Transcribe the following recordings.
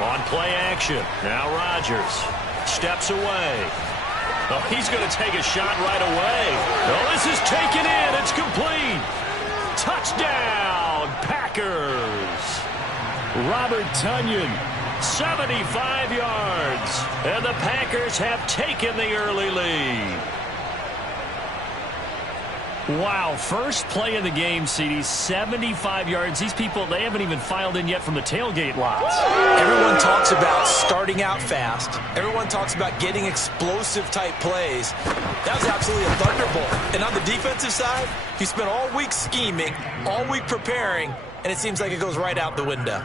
On play action. Now Rodgers steps away. Oh, he's going to take a shot right away. Oh, this is taken in. It's complete. Touchdown, Packers. Robert Tonyan, 75 yards. And the Packers have taken the early lead. Wow, first play of the game, CD, 75 yards. These people, they haven't even filed in yet from the tailgate lots. Everyone talks about starting out fast. Everyone talks about getting explosive-type plays. That was absolutely a thunderbolt. And on the defensive side, you spent all week scheming, all week preparing, and it seems like it goes right out the window.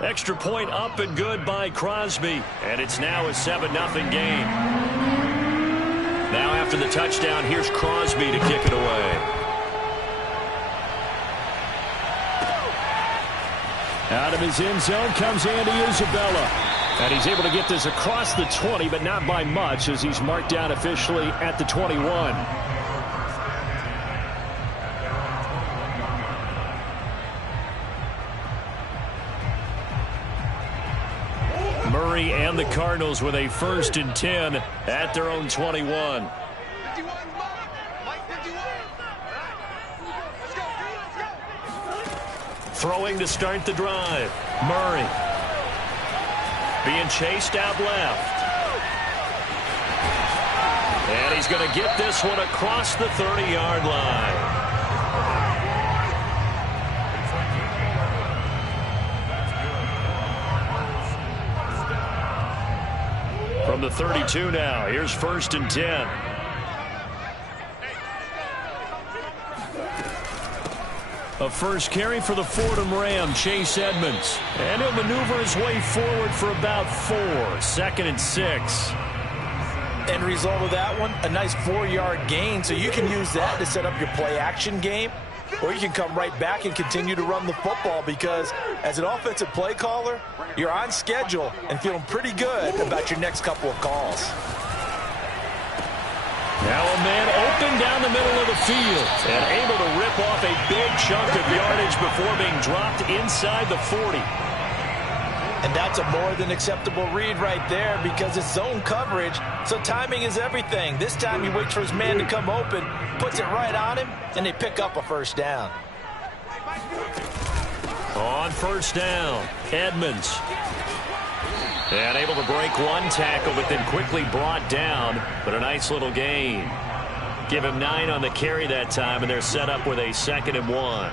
Extra point up and good by Crosby. And it's now a 7-0 game. Now after the touchdown, here's Crosby to kick it away. Out of his end zone comes Andy Isabella. And he's able to get this across the 20, but not by much, as he's marked down officially at the 21. Murray and the Cardinals with a 1st and 10 at their own 21. Throwing to start the drive. Murray being chased out left. And he's going to get this one across the 30-yard line. From the 32 now, here's 1st and 10. A first carry for the Fordham Ram, Chase Edmonds. And he'll maneuver his way forward for about 4. 2nd and 6. End result of that one, a nice 4-yard gain, so you can use that to set up your play-action game, or you can come right back and continue to run the football, because as an offensive play caller, you're on schedule and feeling pretty good about your next couple of calls. Now a man open down the middle of the field and able to rip off a big chunk of yardage before being dropped inside the 40. And that's a more than acceptable read right there, because it's zone coverage, so timing is everything. This time he waits for his man to come open, puts it right on him, and they pick up a 1st down. On 1st down, Edmonds. And able to break one tackle, but then quickly brought down. But a nice little gain. Give him 9 on the carry that time, and they're set up with a 2nd and 1.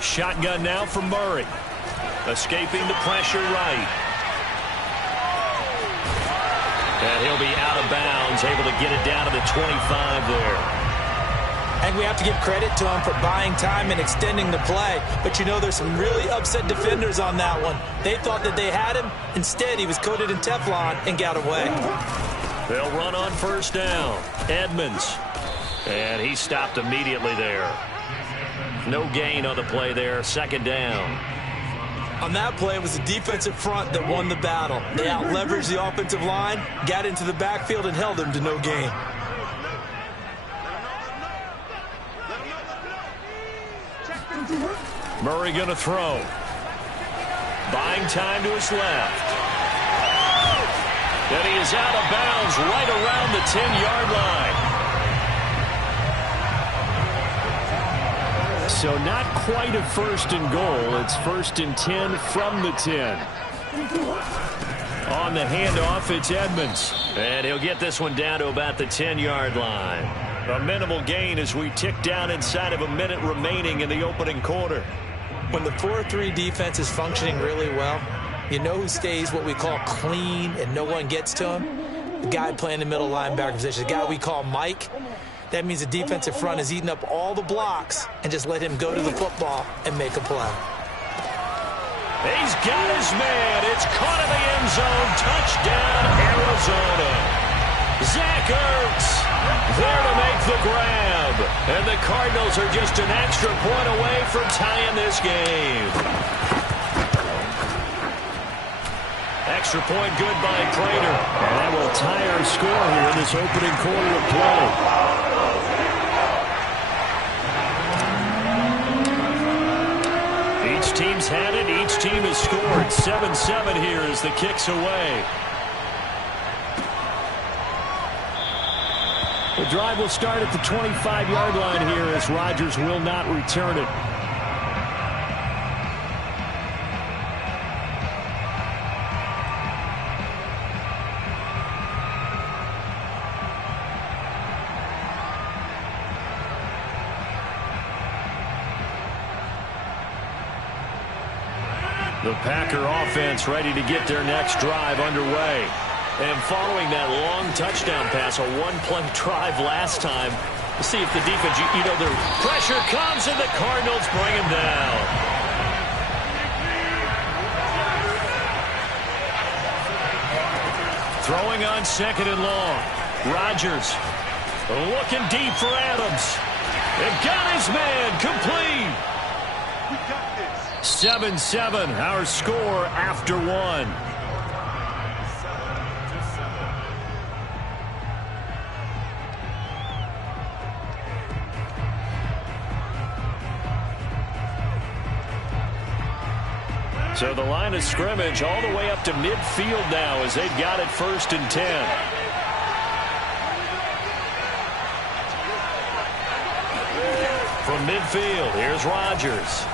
Shotgun now for Murray. Escaping the pressure right. And he'll be out of bounds, able to get it down to the 25 there. And we have to give credit to him for buying time and extending the play. But you know, there's some really upset defenders on that one. They thought that they had him. Instead, he was coated in Teflon and got away. They'll run on 1st down. Edmonds. And he stopped immediately there. No gain on the play there. 2nd down. On that play, it was the defensive front that won the battle. They out-leveraged the offensive line, got into the backfield, and held them to no gain. Murray going to throw. Buying time to his left. And he is out of bounds right around the 10-yard line. So not quite a 1st and goal. It's 1st and 10 from the 10. On the handoff, it's Edmonds. And he'll get this one down to about the 10-yard line. A minimal gain as we tick down inside of a minute remaining in the opening quarter. When the 4-3 defense is functioning really well, you know who stays what we call clean and no one gets to him? The guy playing the middle linebacker position, the guy we call Mike. That means the defensive front has eaten up all the blocks and just let him go to the football and make a play. He's got his man. It's caught in the end zone. Touchdown, Arizona. Zach Ertz there to make the grab. And the Cardinals are just an extra point away from tying this game. Extra point good by Prater. And that will tie our score here in this opening quarter of play. Each team's had it. Each team has scored. 7-7 here as the kick's away. The drive will start at the 25-yard line here as Rodgers will not return it. The Packer offense ready to get their next drive underway. And following that long touchdown pass, a one-play drive last time, to see if the defense, the pressure comes and the Cardinals bring him down. Throwing on 2nd and long. Rodgers looking deep for Adams. And got his man complete. 7-7, our score after one. So the line of scrimmage all the way up to midfield now as they've got it 1st and 10. From midfield, here's Rodgers.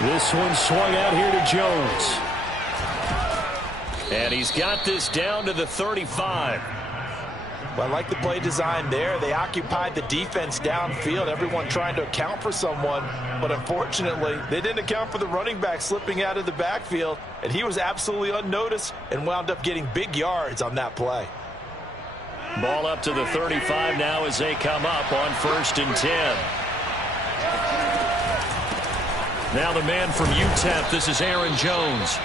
This one swung out here to Jones. And he's got this down to the 35. Well, I like the play design there. They occupied the defense downfield, everyone trying to account for someone. But unfortunately, they didn't account for the running back slipping out of the backfield. And he was absolutely unnoticed and wound up getting big yards on that play. Ball up to the 35 now as they come up on 1st and 10. Now the man from UTEP, this is Aaron Jones.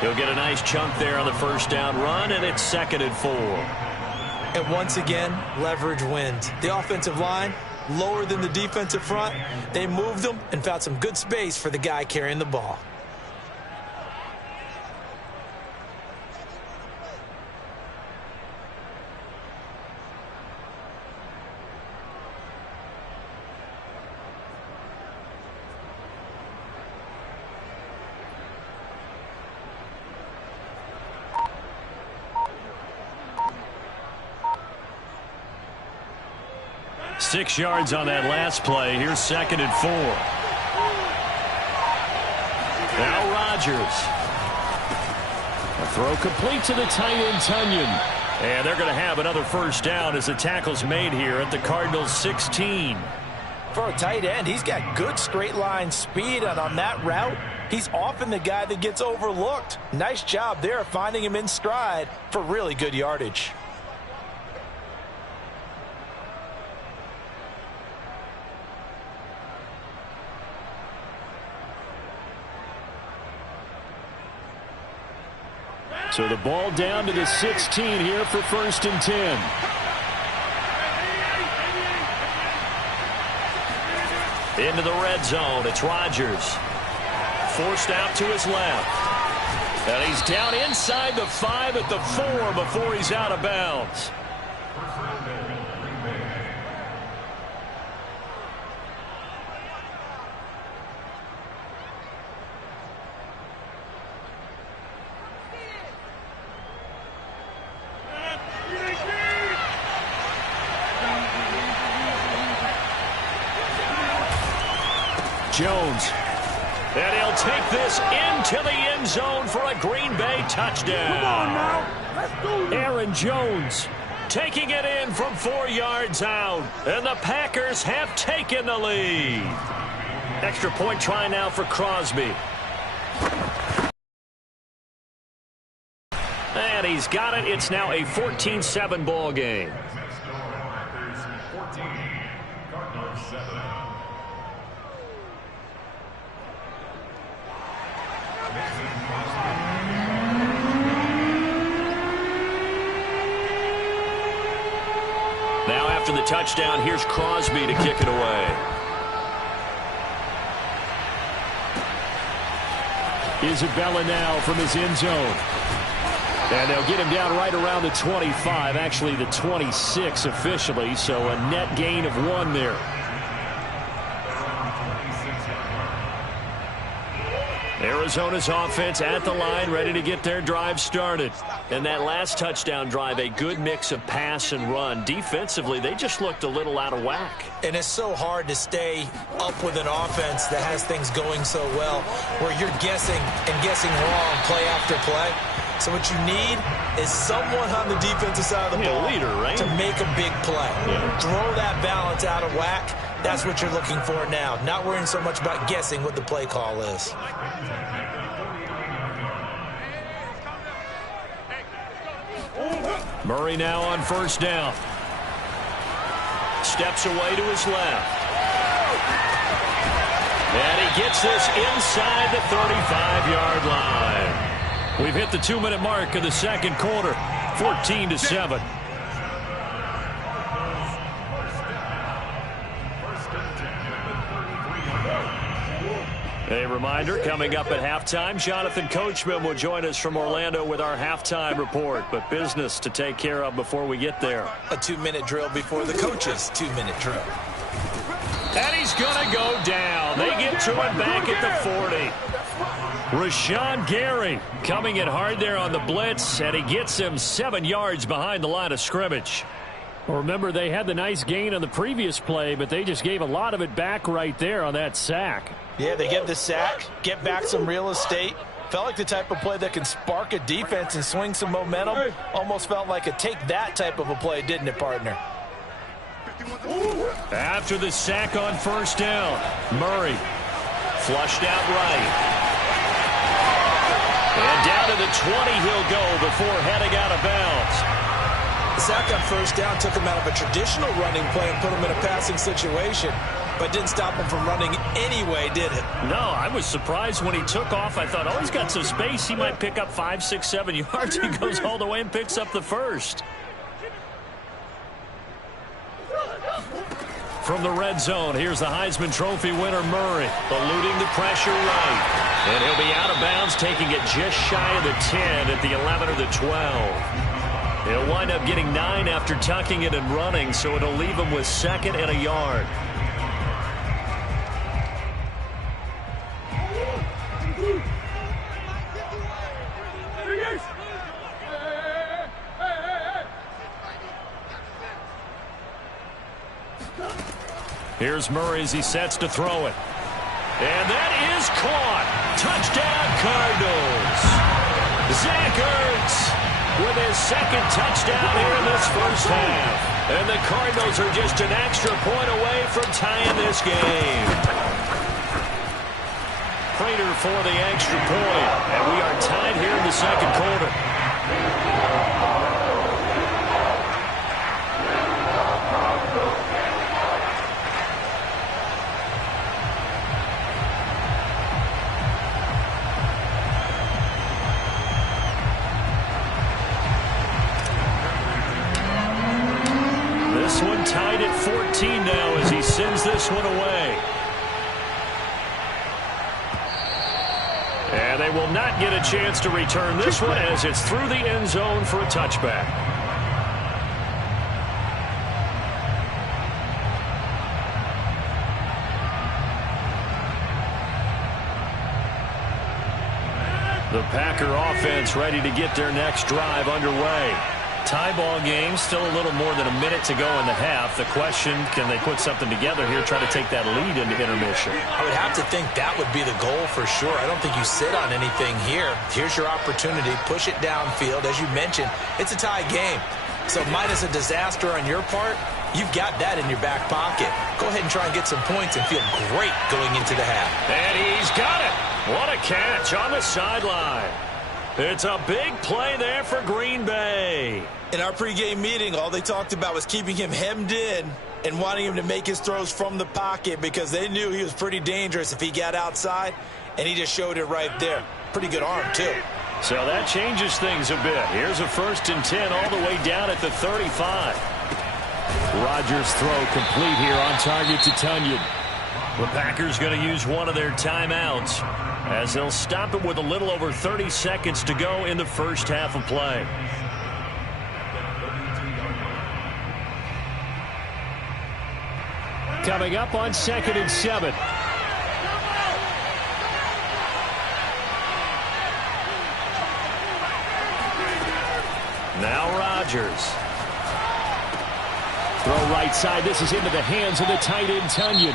He'll get a nice chunk there on the 1st down run, and it's 2nd and 4. And once again, leverage wins. The offensive line, lower than the defensive front. They moved them and found some good space for the guy carrying the ball. Six yards on that last play. Here's 2nd and 4. Now Rodgers. A throw complete to the tight end, Tunyon. And they're going to have another 1st down as the tackle's made here at the Cardinals' 16. For a tight end, he's got good straight line speed, and on that route, he's often the guy that gets overlooked. Nice job there finding him in stride for really good yardage. So the ball down to the 16 here for 1st and 10. Into the red zone. It's Rodgers. Forced out to his left. And he's down inside the 5 at the 4 before he's out of bounds. Jones. And he'll take this into the end zone for a Green Bay touchdown. Come on now. Let's go. Aaron Jones taking it in from 4 yards out. And the Packers have taken the lead. Extra point try now for Crosby. And he's got it. It's now a 14-7 ball game. Now after the touchdown, here's Crosby to kick it away. Isabella now from his end zone. And they'll get him down right around the 25, actually the 26 officially, so a net gain of 1 there. Arizona's offense at the line, ready to get their drive started. And that last touchdown drive, a good mix of pass and run. Defensively, they just looked a little out of whack. And it's so hard to stay up with an offense that has things going so well, where you're guessing and guessing wrong play after play. So what you need is someone on the defensive side of the ball leader, right? to make a big play. Yeah. Throw that balance out of whack. That's what you're looking for now. Not worrying so much about guessing what the play call is. Murray now on first down. Steps away to his left. And he gets this inside the 35-yard line. We've hit the 2-minute mark of the second quarter, 14-7. A reminder, coming up at halftime, Jonathan Coachman will join us from Orlando with our halftime report. But business to take care of before we get there. A 2-minute drill before the coach's 2-minute drill. And he's going to go down. They get to him back at the 40. Rashawn Gary coming in hard there on the blitz, and he gets him 7 yards behind the line of scrimmage. Well, remember, they had the nice gain on the previous play, but they just gave a lot of it back right there on that sack. Yeah, they get the sack, get back some real estate. Felt like the type of play that can spark a defense and swing some momentum. Almost felt like a take-that type of a play, didn't it, partner? After the sack on first down, Murray flushed out right. And down to the 20 he'll go before heading out of bounds. The sack on first down took him out of a traditional running play and put him in a passing situation, but didn't stop him from running anyway, did it? No, I was surprised when he took off. I thought, oh, he's got some space. He might pick up 5, 6, 7 yards. He goes all the way and picks up the first. From the red zone, here's the Heisman Trophy winner, Murray, eluding the pressure right. And he'll be out of bounds, taking it just shy of the 10 at the 11 or the 12. He'll wind up getting 9 after tucking it and running, so it'll leave him with 2nd and a yard. Here's Murray as he sets to throw it. And that is caught. Touchdown, Cardinals. Zach Ertz with his 2nd touchdown here in this first half. And the Cardinals are just an extra point away from tying this game. Prater for the extra point. And we are tied here in the second quarter. This one tied at 14 now as he sends this one away. And they will not get a chance to return this one as it's through the end zone for a touchback. The Packer offense ready to get their next drive underway. Tie ball game, still a little more than a minute to go in the half. The question, can they put something together here, try to take that lead into intermission? I would have to think that would be the goal for sure. I don't think you sit on anything here. Here's your opportunity. Push it downfield. As you mentioned, it's a tie game. So minus a disaster on your part, you've got that in your back pocket. Go ahead and try and get some points and feel great going into the half. And he's got it. What a catch on the sideline. It's a big play there for Green Bay. In our pregame meeting, all they talked about was keeping him hemmed in and wanting him to make his throws from the pocket because they knew he was pretty dangerous if he got outside, and he just showed it right there. Pretty good arm, too. So that changes things a bit. Here's a 1st and 10 all the way down at the 35. Rodgers' throw complete here on target to Tunyon. The Packers going to use one of their timeouts. as they'll stop it with a little over 30 seconds to go in the first half of play. Coming up on 2nd and 7. Now Rodgers. Throw right side. This is into the hands of the tight end, Tunyon.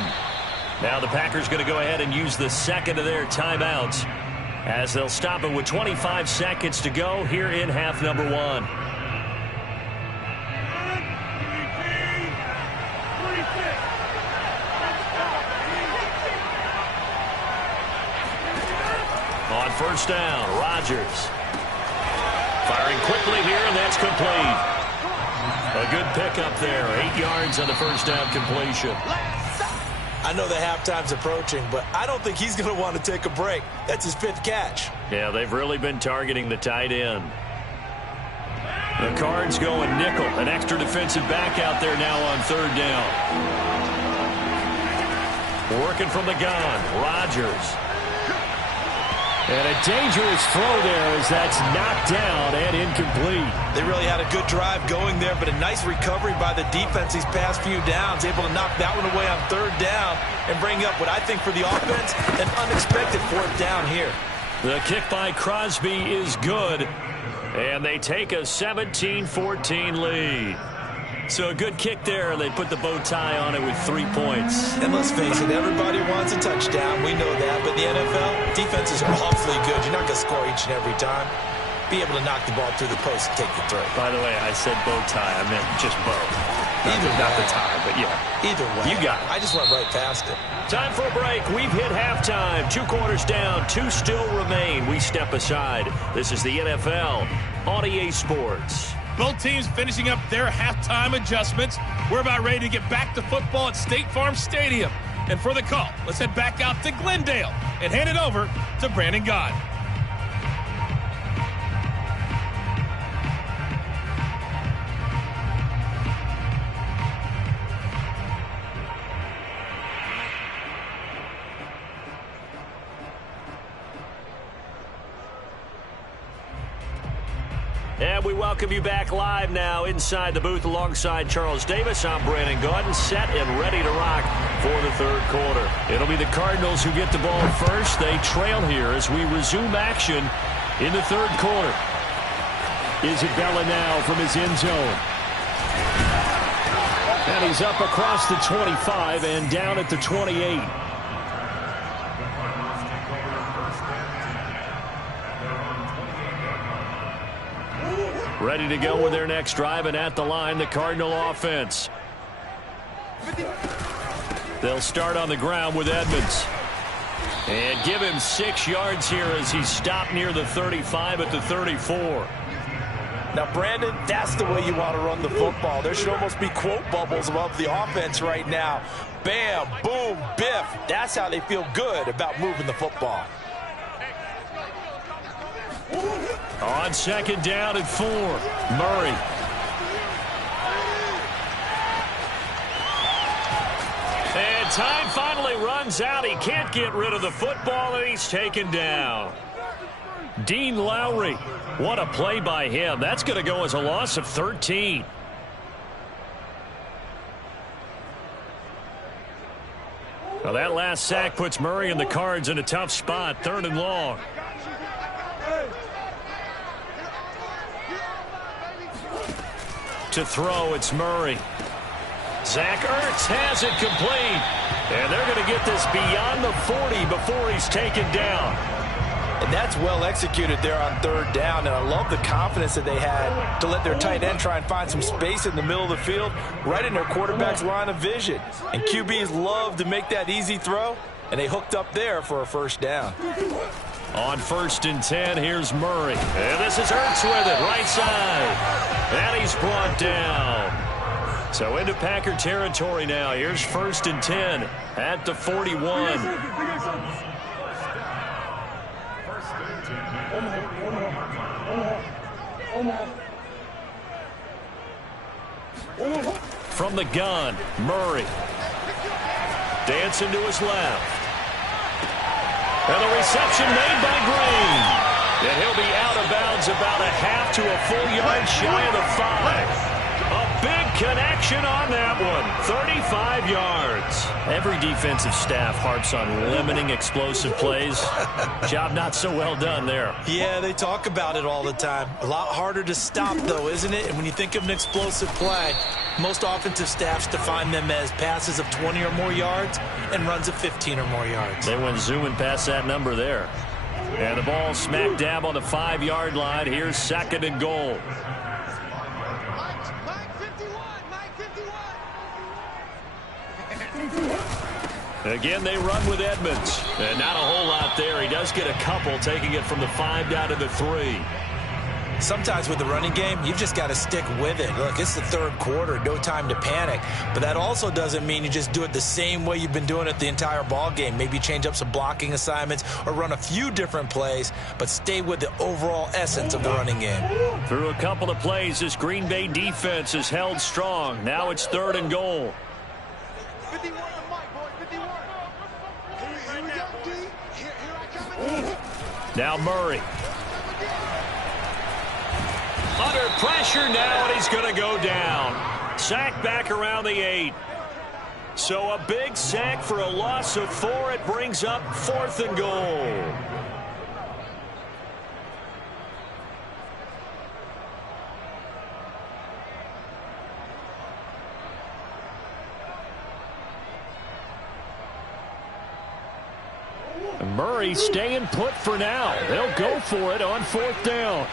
Now the Packers going to go ahead and use the second of their timeouts as they'll stop it with 25 seconds to go here in half number 1. On first down, Rodgers. Firing quickly here, and that's complete. A good pickup there. 8 yards on the first down completion. I know the halftime's approaching, but I don't think he's going to want to take a break. That's his 5th catch. Yeah, they've really been targeting the tight end. The Cards going nickel. An extra defensive back out there now on 3rd down. Working from the gun, Rodgers. And a dangerous throw there as that's knocked down and incomplete. They really had a good drive going there, but a nice recovery by the defense these past few downs, able to knock that one away on 3rd down and bring up what I think for the offense, an unexpected 4th down here. The kick by Crosby is good, and they take a 17-14 lead. So a good kick there. They put the bow tie on it with 3 points. And let's face it, everybody wants a touchdown. We know that. But the NFL, defenses are awfully good. You're not going to score each and every time. Be able to knock the ball through the post and take the throw. By the way, I said bow tie. I meant just bow. Not the tie, but yeah. Either way. You got it. I just went right past it. Time for a break. We've hit halftime. 2 quarters down. 2 still remain. We step aside. This is the NFL on EA Sports. Both teams finishing up their halftime adjustments. We're about ready to get back to football at State Farm Stadium. And for the call, let's head back out to Glendale and hand it over to Brandon Gott. And we welcome you back live now inside the booth alongside Charles Davis. I'm Brandon Gaudin, set and ready to rock for the 3rd quarter. It'll be the Cardinals who get the ball first. They trail here as we resume action in the 3rd quarter. Isabella now from his end zone. And he's up across the 25 and down at the 28. Ready to go with their next drive, and at the line, the Cardinal offense. They'll start on the ground with Edmonds. And give him 6 yards here as he's stopped near the 35 at the 34. Now, Brandon, that's the way you want to run the football. There should almost be quote bubbles above the offense right now. Bam, boom, biff. That's how they feel good about moving the football. On 2nd down and 4, Murray. And time finally runs out. He can't get rid of the football, and he's taken down. Dean Lowry, what a play by him. That's going to go as a loss of 13. Well, that last sack puts Murray and the Cards in a tough spot, 3rd and long. To throw, it's Murray. Zach Ertz has it complete. And they're going to get this beyond the 40 before he's taken down. And that's well executed there on 3rd down. And I love the confidence that they had to let their tight end try and find some space in the middle of the field, right in their quarterback's line of vision. And QBs love to make that easy throw, and they hooked up there for a 1st down. On 1st and 10, here's Murray. And this is Ertz with it, right side. And he's brought down. So into Packer territory now. Here's 1st and 10 at the 41. From the gun, Murray. Dancing to his left. And the reception made by Green. And he'll be out of bounds about a half to a full yard shy of the 5. A big connection on that one. 35 yards. Every defensive staff harps on limiting explosive plays. Job not so well done there. Yeah, they talk about it all the time. A lot harder to stop, though, isn't it? And when you think of an explosive play, most offensive staffs define them as passes of 20 or more yards and runs of 15 or more yards. They went zooming past that number there. And the ball smack dab on the 5-yard line. Here's 2nd and goal. Again, they run with Edmonds. And not a whole lot there. He does get a couple, taking it from the 5 down to the 3. Sometimes with the running game, you've just got to stick with it. Look, it's the 3rd quarter, no time to panic. But that also doesn't mean you just do it the same way you've been doing it the entire ball game. Maybe change up some blocking assignments or run a few different plays, but stay with the overall essence of the running game. Through a couple of plays, this Green Bay defense is held strong. Now it's 3rd and goal. 51 on Mike, boy, 51. Here we go, D. Here I come. Now Murray. Under pressure now, and he's going to go down. Sack back around the 8. So a big sack for a loss of 4. It brings up 4th and goal. Murray staying put for now. They'll go for it on 4th down.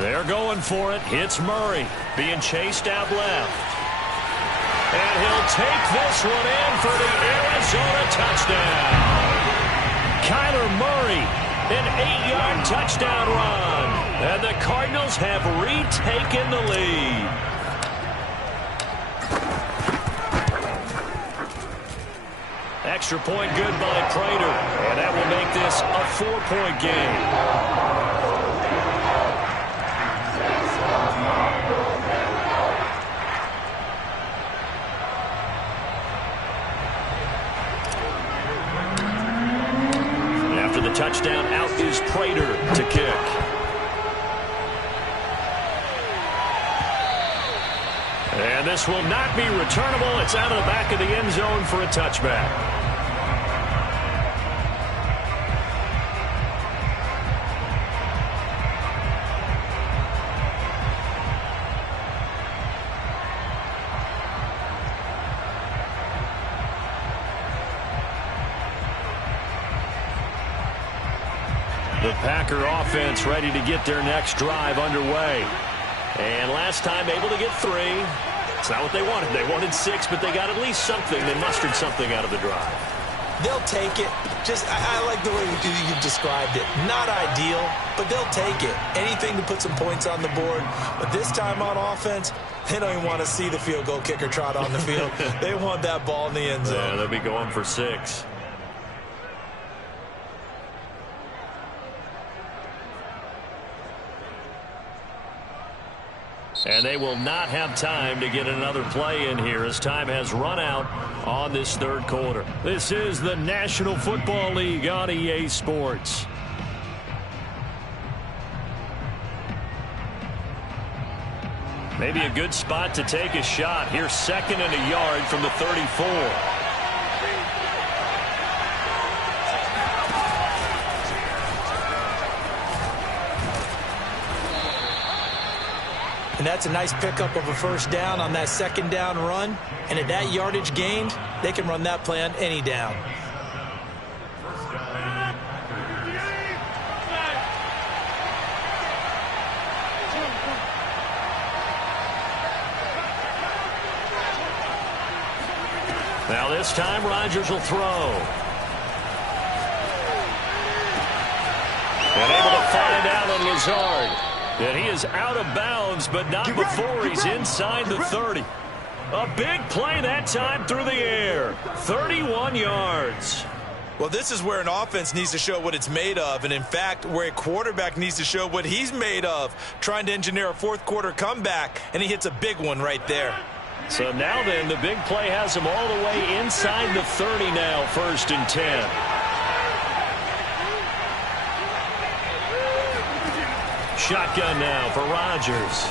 They're going for it. It's Murray being chased out left. And he'll take this one in for the Arizona touchdown. Kyler Murray, an 8-yard touchdown run. And the Cardinals have retaken the lead. Extra point good by Prater. And that will make this a 4-point game. Touchdown, out is Prater to kick. And this will not be returnable. It's out of the back of the end zone for a touchback. The Packer offense ready to get their next drive underway. And last time able to get 3. It's not what they wanted. They wanted 6, but they got at least something. They mustered something out of the drive. They'll take it. I like the way you've described it. Not ideal, but they'll take it. Anything to put some points on the board. But this time on offense, they don't even want to see the field goal kicker trot on the field. They want that ball in the end zone. Yeah, they'll be going for 6. And they will not have time to get another play in here as time has run out on this 3rd quarter. This is the National Football League on EA Sports. Maybe a good spot to take a shot. Here's 2nd and a yard from the 34. And that's a nice pickup of a 1st down on that 2nd down run. And at that yardage gained, they can run that play on any down. Now this time Rodgers will throw. And able to find Allen Lazard. And he is out of bounds, but not before he's inside the 30. A big play that time through the air. 31 yards. Well, this is where an offense needs to show what it's made of. And, in fact, where a quarterback needs to show what he's made of. Trying to engineer a 4th quarter comeback, and he hits a big one right there. So now then, the big play has him all the way inside the 30 now, 1st and 10. Shotgun now for Rodgers.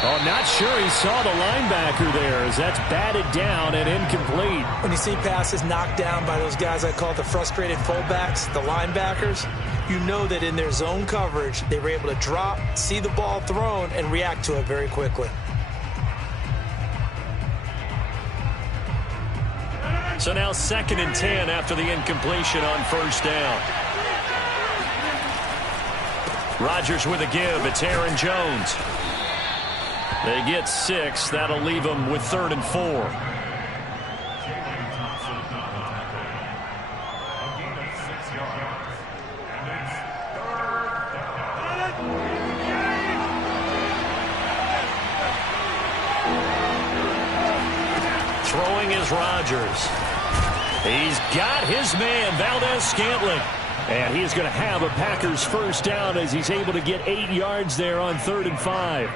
Oh, not sure he saw the linebacker there as that's batted down and incomplete. When you see passes knocked down by those guys I call the frustrated fullbacks, the linebackers, you know that in their zone coverage, they were able to drop, see the ball thrown, and react to it very quickly. So now 2nd and 10 after the incompletion on 1st down. Rodgers with a give. It's Aaron Jones. They get 6. That'll leave them with 3rd and 4. Throwing is Rodgers. He's got his man, Valdez-Scantling. And he's going to have a Packers 1st down as he's able to get 8 yards there on 3rd and 5.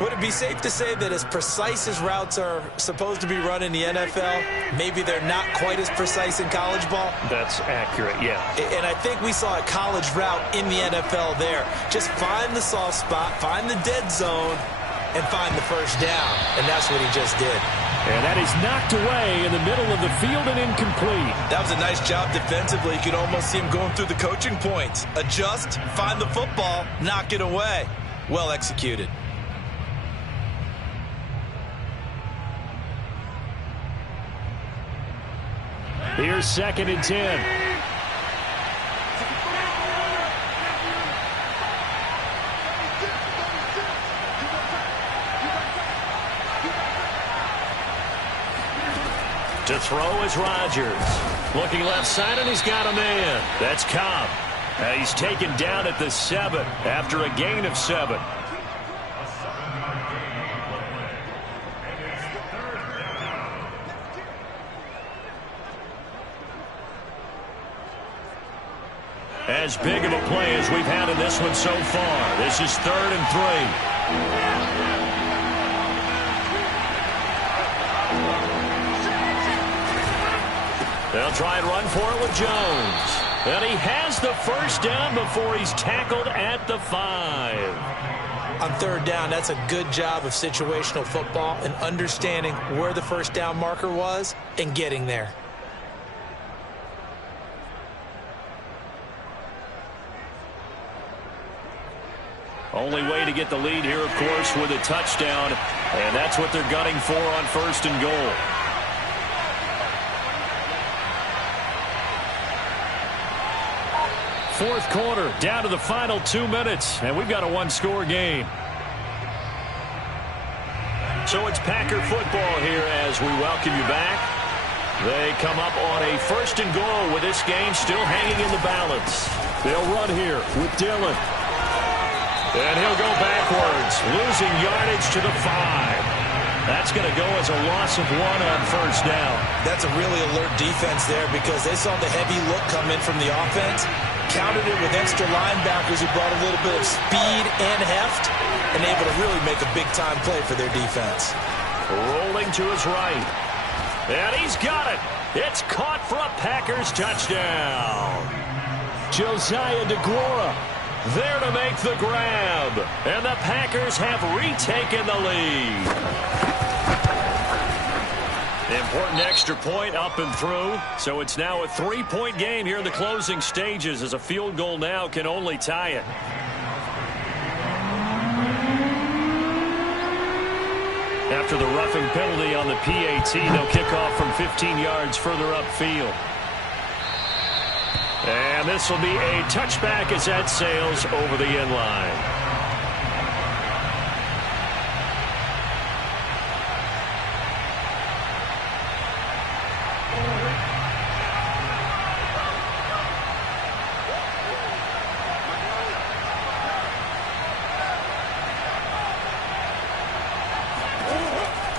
Would it be safe to say that as precise as routes are supposed to be run in the NFL, maybe they're not quite as precise in college ball? That's accurate, yeah. And I think we saw a college route in the NFL there. Just find the soft spot, find the dead zone, and find the 1st down. And that's what he just did. And that is knocked away in the middle of the field and incomplete. That was a nice job defensively. You could almost see him going through the coaching points. Adjust, find the football, knock it away. Well executed. Here's 2nd and 10. To throw is Rodgers. Looking left side, and he's got a man. That's Cobb. He's taken down at the 7 after a gain of 7. As big of a play as we've had in this one so far. This is 3rd and 3. They'll try and run for it with Jones. And he has the 1st down before he's tackled at the 5. On 3rd down, that's a good job of situational football and understanding where the 1st down marker was and getting there. Only way to get the lead here, of course, with a touchdown. And that's what they're gunning for on 1st and goal. Fourth quarter, down to the final 2 minutes, and we've got a 1-score game. So it's Packer football here as we welcome you back. They come up on a 1st and goal with this game still hanging in the balance. They'll run here with Dillon. And he'll go backwards, losing yardage to the 5. That's going to go as a loss of 1 on 1st down. That's a really alert defense there because they saw the heavy look come in from the offense, countered it with extra linebackers who brought a little bit of speed and heft, and able to really make a big-time play for their defense. Rolling to his right. And he's got it. It's caught for a Packers touchdown. Josiah DeGuara there to make the grab. And the Packers have retaken the lead. Important extra point up and through. So it's now a 3-point game here in the closing stages as a field goal now can only tie it. After the roughing penalty on the PAT, they'll kick off from 15 yards further upfield. And this will be a touchback as that sails over the end line.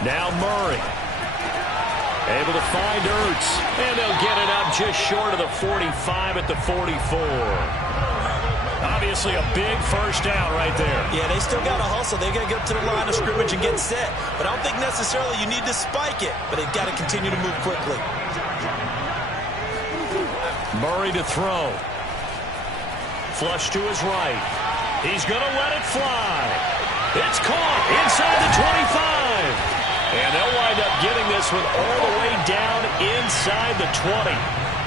Now Murray. Able to find Ertz. And they'll get it up just short of the 45 at the 44. Obviously a big first down right there. Yeah, they still got to hustle. They got to get up to the line of scrimmage and get set. But I don't think necessarily you need to spike it, but they've got to continue to move quickly. Murray to throw. Flush to his right. He's going to let it fly. It's caught inside the 25. And they'll wind up getting this one all the way down inside the 20.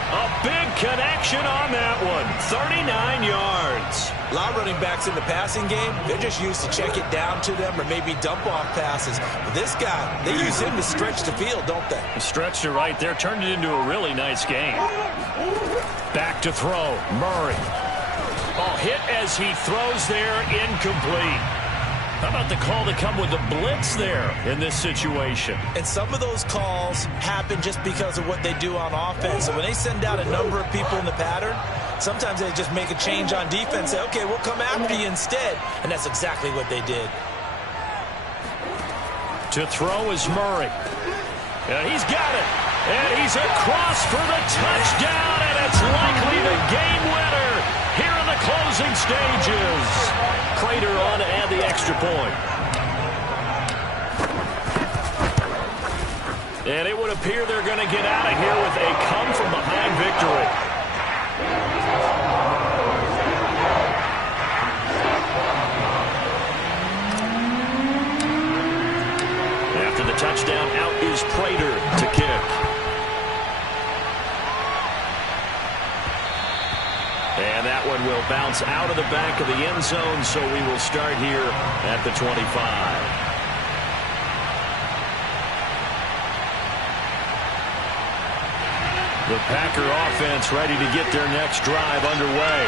A big connection on that one. 39 yards. A lot of running backs in the passing game, they're just used to check it down to them or maybe dump off passes. But this guy, they use him to stretch the field, don't they? Stretched it right there. Turned it into a really nice game. Back to throw. Murray. Oh, hit as he throws there. Incomplete. How about the call to come with the blitz there in this situation? And some of those calls happen just because of what they do on offense. So when they send out a number of people in the pattern, sometimes they just make a change on defense, say, okay, we'll come after you instead. And that's exactly what they did. To throw is Murray. And he's got it. And he's across for the touchdown, and it's likely the game winner here in the closing stages. Prater on to add the extra point. And it would appear they're going to get out of here with a come-from-behind victory. After the touchdown, out is Prater to kick. And that one will bounce out of the back of the end zone, so we will start here at the 25. The Packer offense ready to get their next drive underway.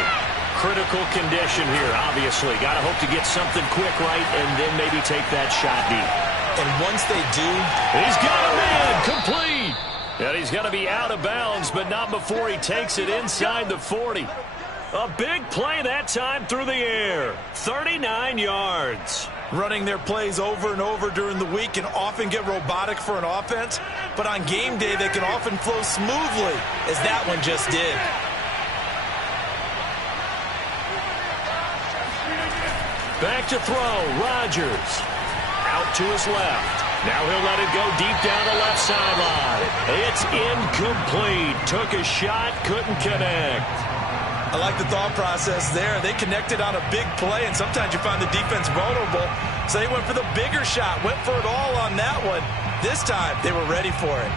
Critical condition here, obviously. Got to hope to get something quick right and then maybe take that shot deep. And once they do, he's got him in, complete. And he's going to be out of bounds, but not before he takes it inside the 40. A big play that time through the air. 39 yards. Running their plays over and over during the week can often get robotic for an offense, but on game day they can often flow smoothly, as that one just did. Back to throw, Rodgers. Out to his left. Now he'll let it go deep down the left sideline. It's incomplete. Took a shot, couldn't connect. I like the thought process there. They connected on a big play, and sometimes you find the defense vulnerable. So they went for the bigger shot, went for it all on that one. This time, they were ready for it.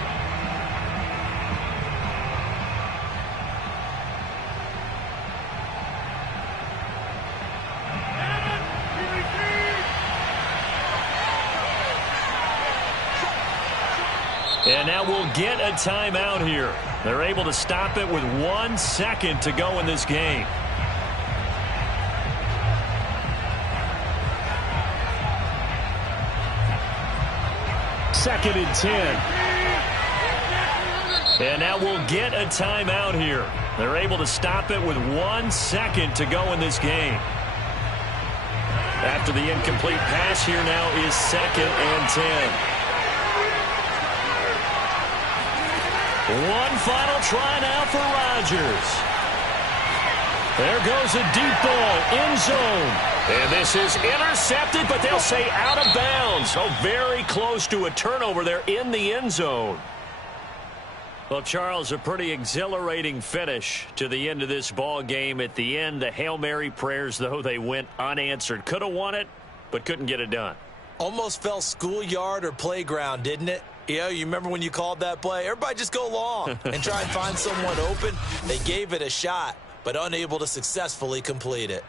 And now we'll get a timeout here. They're able to stop it with 1 second to go in this game. Second and 10. And now we'll get a timeout here. They're able to stop it with 1 second to go in this game. After the incomplete pass, here now is second and 10. One final try now for Rodgers. There goes a deep ball, end zone. And this is intercepted, but they'll say out of bounds. Oh, very close to a turnover there in the end zone. Well, Charles, a pretty exhilarating finish to the end of this ball game. At the end, the Hail Mary prayers, though, they went unanswered. Could have won it, but couldn't get it done. Almost felt schoolyard or playground, didn't it? Yeah, you remember when you called that play? Everybody just go long and try and find someone open. They gave it a shot, but unable to successfully complete it.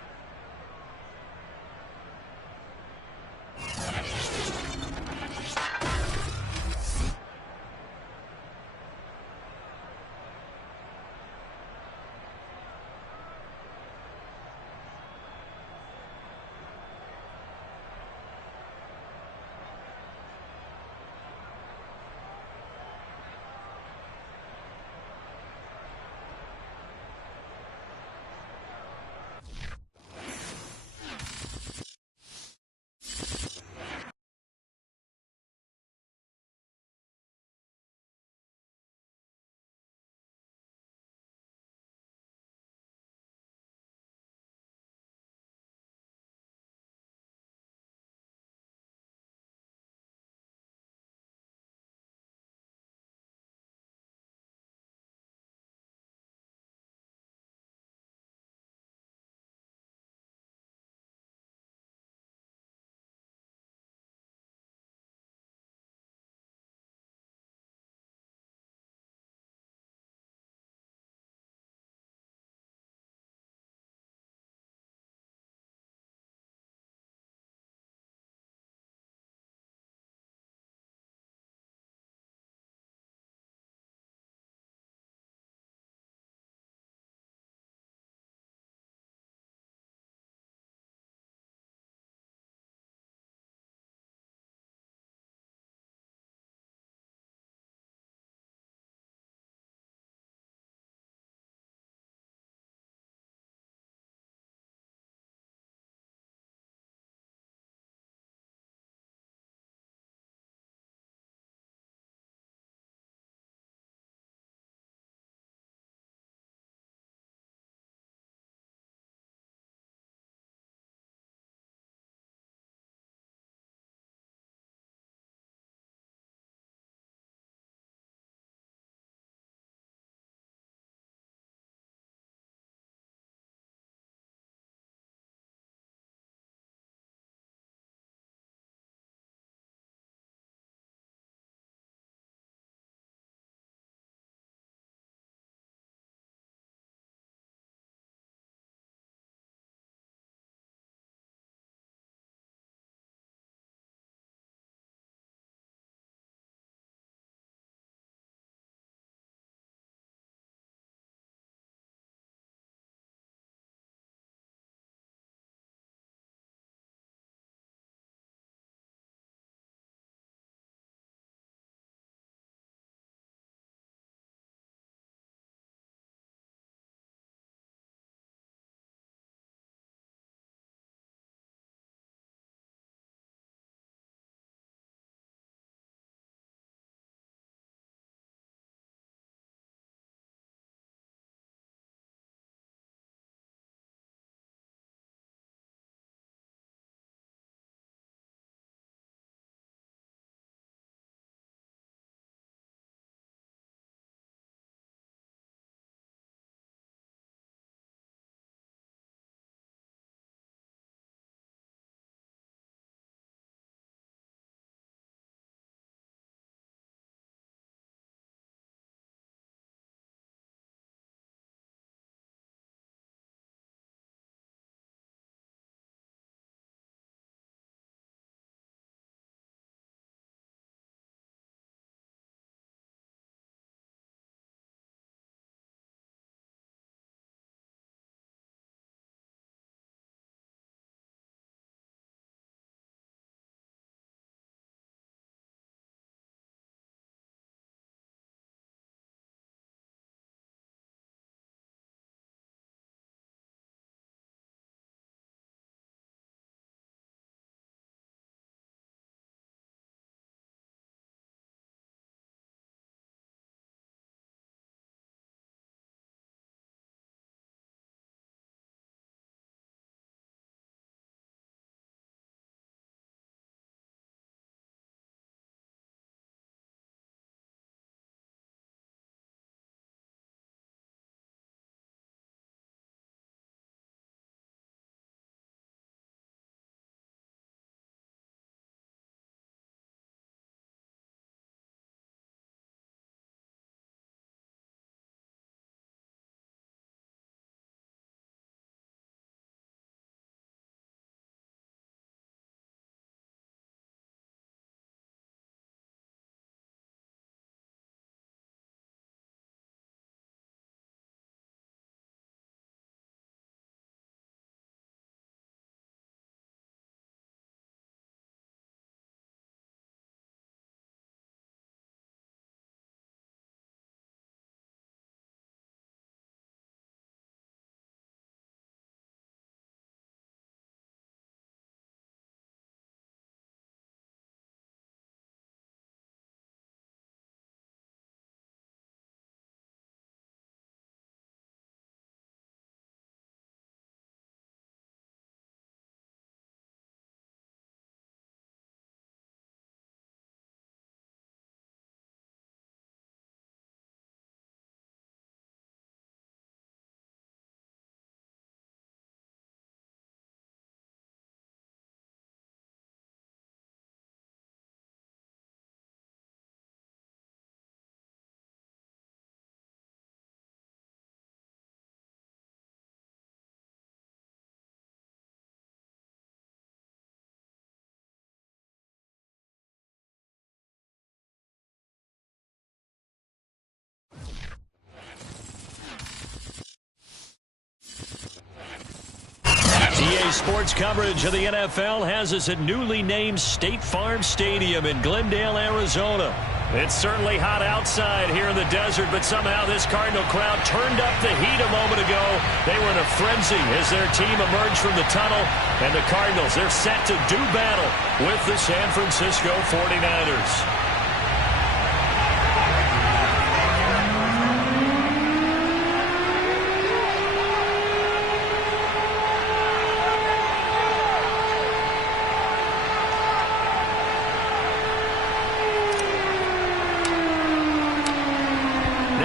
EA Sports coverage of the NFL has us at newly named State Farm Stadium in Glendale, Arizona. It's certainly hot outside here in the desert, but somehow this Cardinal crowd turned up the heat a moment ago. They were in a frenzy as their team emerged from the tunnel, and the Cardinals, they're set to do battle with the San Francisco 49ers.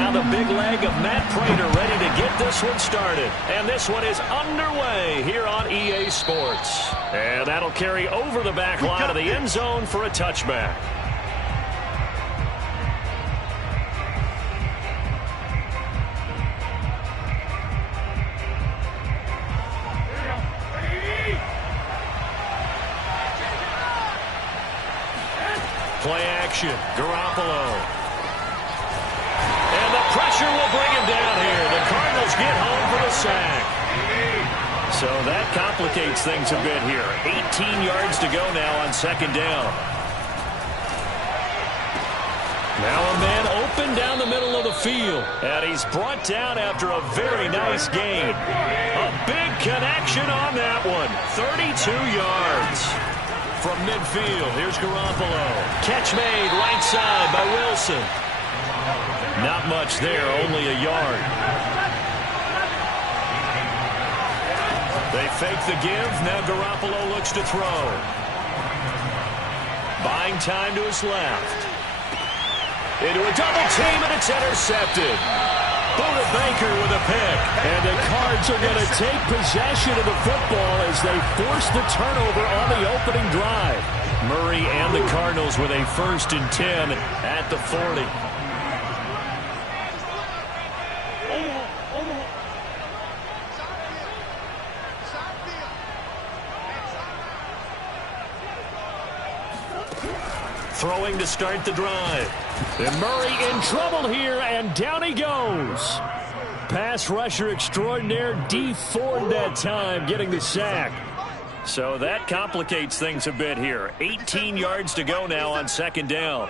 The big leg of Matt Pratt ready to get this one started. And this one is underway here on EA Sports. And that'll carry over the back line of the end zone for a touchback. Play action. Garoppolo. Pressure will bring him down here. The Cardinals get home for the sack. So that complicates things a bit here. 18 yards to go now on second down. Now a man open down the middle of the field. And he's brought down after a very nice gain. A big connection on that one. 32 yards. From midfield, here's Garoppolo. Catch made right side by Wilson. Not much there, only a yard. They fake the give. Now Garoppolo looks to throw. Buying time to his left. Into a double team, and it's intercepted. Buda Baker with a pick. And the Cards are going to take possession of the football as they force the turnover on the opening drive. Murray and the Cardinals with a 1st and 10 at the 40. Throwing to start the drive. And Murray in trouble here, and down he goes. Pass rusher extraordinaire, D Ford that time, getting the sack. So that complicates things a bit here. 18 yards to go now on second down.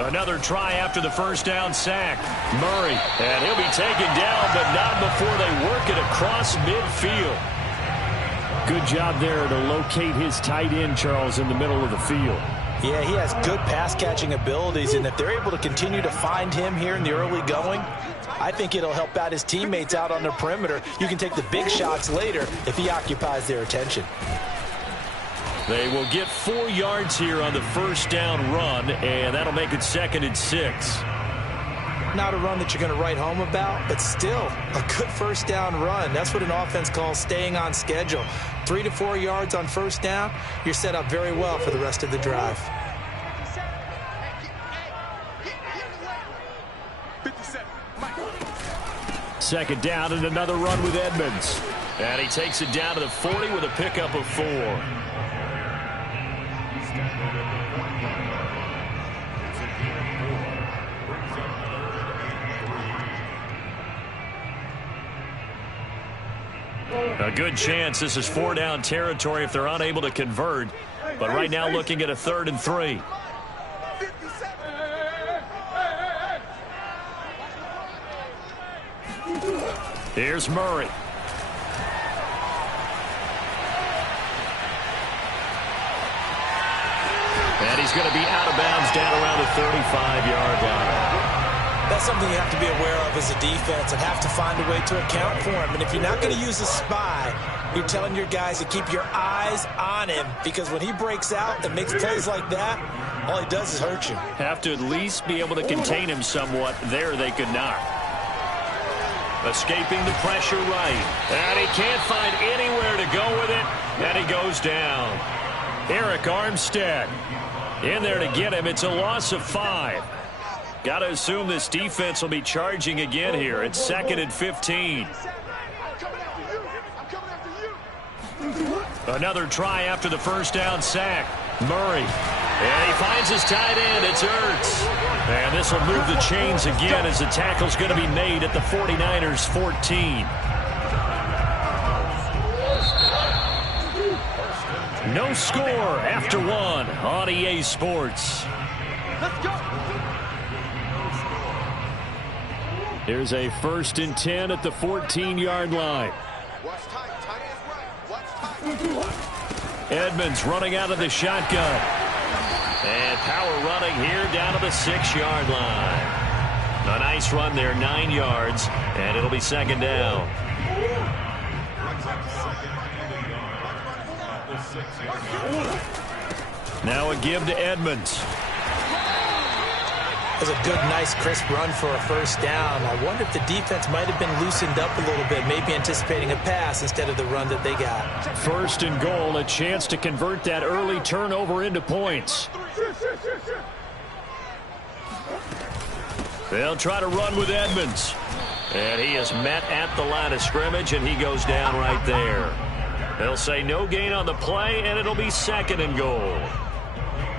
Another try after the first down sack. Murray, and he'll be taken down, but not before they work it across midfield. Good job there to locate his tight end, Charles, in the middle of the field. Yeah, he has good pass-catching abilities, and if they're able to continue to find him here in the early going, I think it'll help out his teammates out on the perimeter. You can take the big shots later if he occupies their attention. They will get 4 yards here on the first down run, and that'll make it 2nd and 6. Not a run that you're going to write home about, but still a good first down run. That's what an offense calls staying on schedule. 3 to 4 yards on first down, you're set up very well for the rest of the drive. Second down and another run with Edmonds. And he takes it down to the 40 with a pickup of 4. A good chance this is 4-down territory if they're unable to convert. But right now looking at a 3rd and 3. Here's Murray. And he's going to be out of bounds down around the 35-yard line. That's something you have to be aware of as a defense and have to find a way to account for him. And if you're not going to use a spy, you're telling your guys to keep your eyes on him, because when he breaks out and makes plays like that, all he does is hurt you. Have to at least be able to contain him somewhat. There they could not. Escaping the pressure right. And he can't find anywhere to go with it. And he goes down. Eric Armstead in there to get him. It's a loss of 5. Got to assume this defense will be charging again here. It's 2nd and 15. Another try after the first down sack. Murray And he finds his tight end. It's Ertz. And this will move the chains again as the tackle's going to be made at the 49ers 14. No score after one on EA Sports. Let's go. Here's a 1st and 10 at the 14-yard line. Watch tight. Tight ends right. Watch tight. Edmonds running out of the shotgun. And power running here down to the 6-yard line. A nice run there, 9 yards, and it'll be 2nd down. Now a give to Edmonds. It was a good, nice, crisp run for a 1st down. I wonder if the defense might have been loosened up a little bit, maybe anticipating a pass instead of the run that they got. 1st and goal, a chance to convert that early turnover into points. They'll try to run with Edmonds. And he is met at the line of scrimmage, and he goes down right there. They'll say no gain on the play, and it'll be 2nd and goal.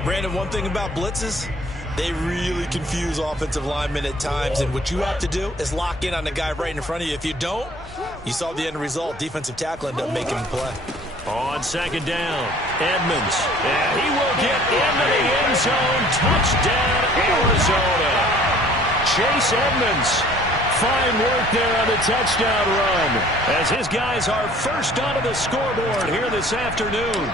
Brandon, one thing about blitzes, they really confuse offensive linemen at times, and what you have to do is lock in on the guy right in front of you. If you don't, you saw the end result. Defensive tackle ended up making him play. On 2nd down, Edmonds. And he will get into the end zone. Touchdown, Arizona. Chase Edmonds. Fine work there on the touchdown run as his guys are first onto the scoreboard here this afternoon.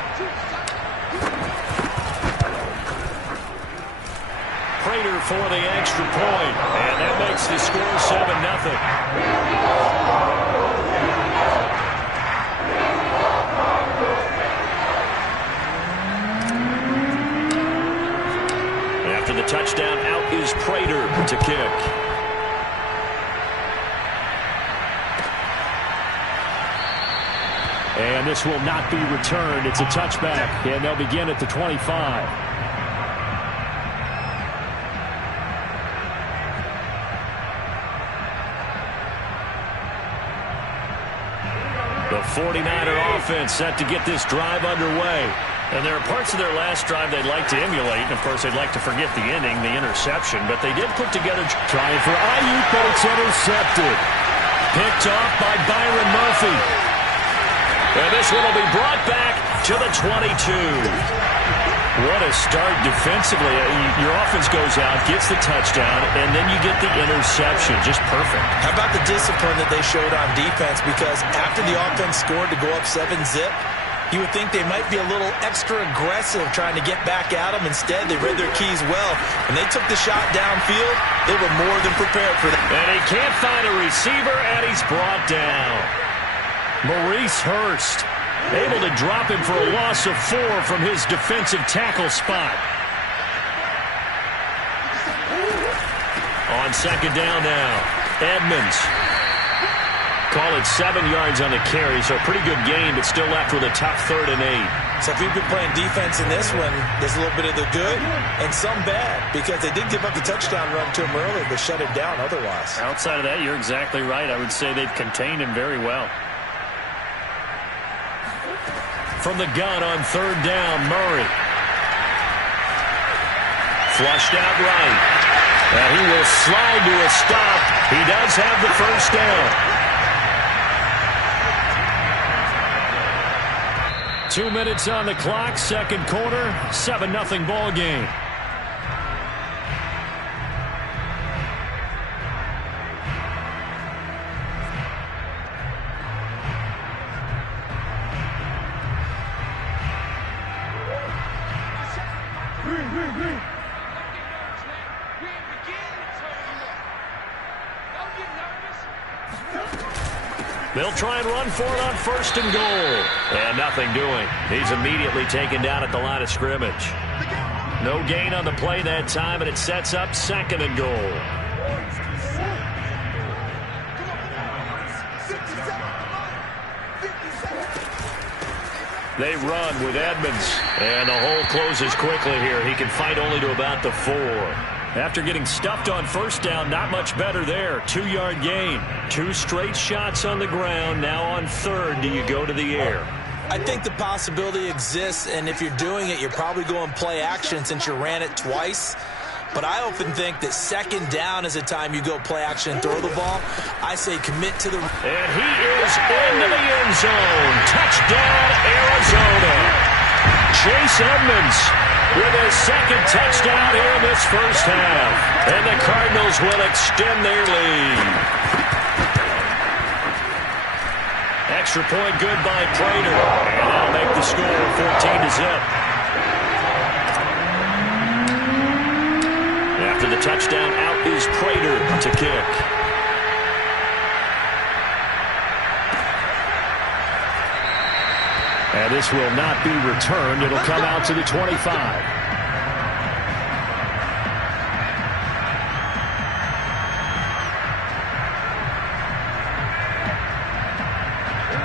Prater for the extra point, and that makes the score 7-0. After the touchdown, out is Prater to kick. And this will not be returned. It's a touchback, and they'll begin at the 25. The 49er offense set to get this drive underway. And there are parts of their last drive they'd like to emulate. And, of course, they'd like to forget the ending, the interception. But they did put together trying for Ayuk, but it's intercepted. Picked off by Byron Murphy. And this one will be brought back to the 22. What a start defensively. Your offense goes out, gets the touchdown, and then you get the interception. Just perfect. How about the discipline that they showed on defense? Because after the offense scored to go up 7-zip, you would think they might be a little extra aggressive trying to get back at them. Instead, they read their keys well. When they took the shot downfield, they were more than prepared for that. And he can't find a receiver, and he's brought down. Maurice Hurst able to drop him for a loss of 4 from his defensive tackle spot. On 2nd down now, Edmonds. Call it 7 yards on the carry, so a pretty good game, but still left with a tough 3rd and 8. So if you've been playing defense in this one, there's a little bit of the good and some bad, because they did give up the touchdown run to him early, but shut him down otherwise. Outside of that, you're exactly right. I would say they've contained him very well. From the gun on 3rd down, Murray. Flushed out right. And he will slide to a stop. He does have the 1st down. 2 minutes on the clock, 2nd quarter, 7-0 ball game. They'll try and run for it on 1st and goal. And nothing doing. He's immediately taken down at the line of scrimmage. No gain on the play that time, and it sets up 2nd and goal. They run with Edmonds. And the hole closes quickly here. He can fight only to about the 4. After getting stuffed on 1st down, not much better there. 2-yard gain. 2 straight shots on the ground. Now on 3rd, do you go to the air? I think the possibility exists, and if you're doing it, you're probably going play action since you ran it twice. But I often think that second down is a time you go play action and throw the ball. I say commit to the... And he is into the end zone. Touchdown, Arizona. Chase Edmonds with his second touchdown here in this first half. And the Cardinals will extend their lead. Extra point good by Prater. And that'll make the score 14-0. After the touchdown, out is Prater to kick. And this will not be returned. It'll come out to the 25.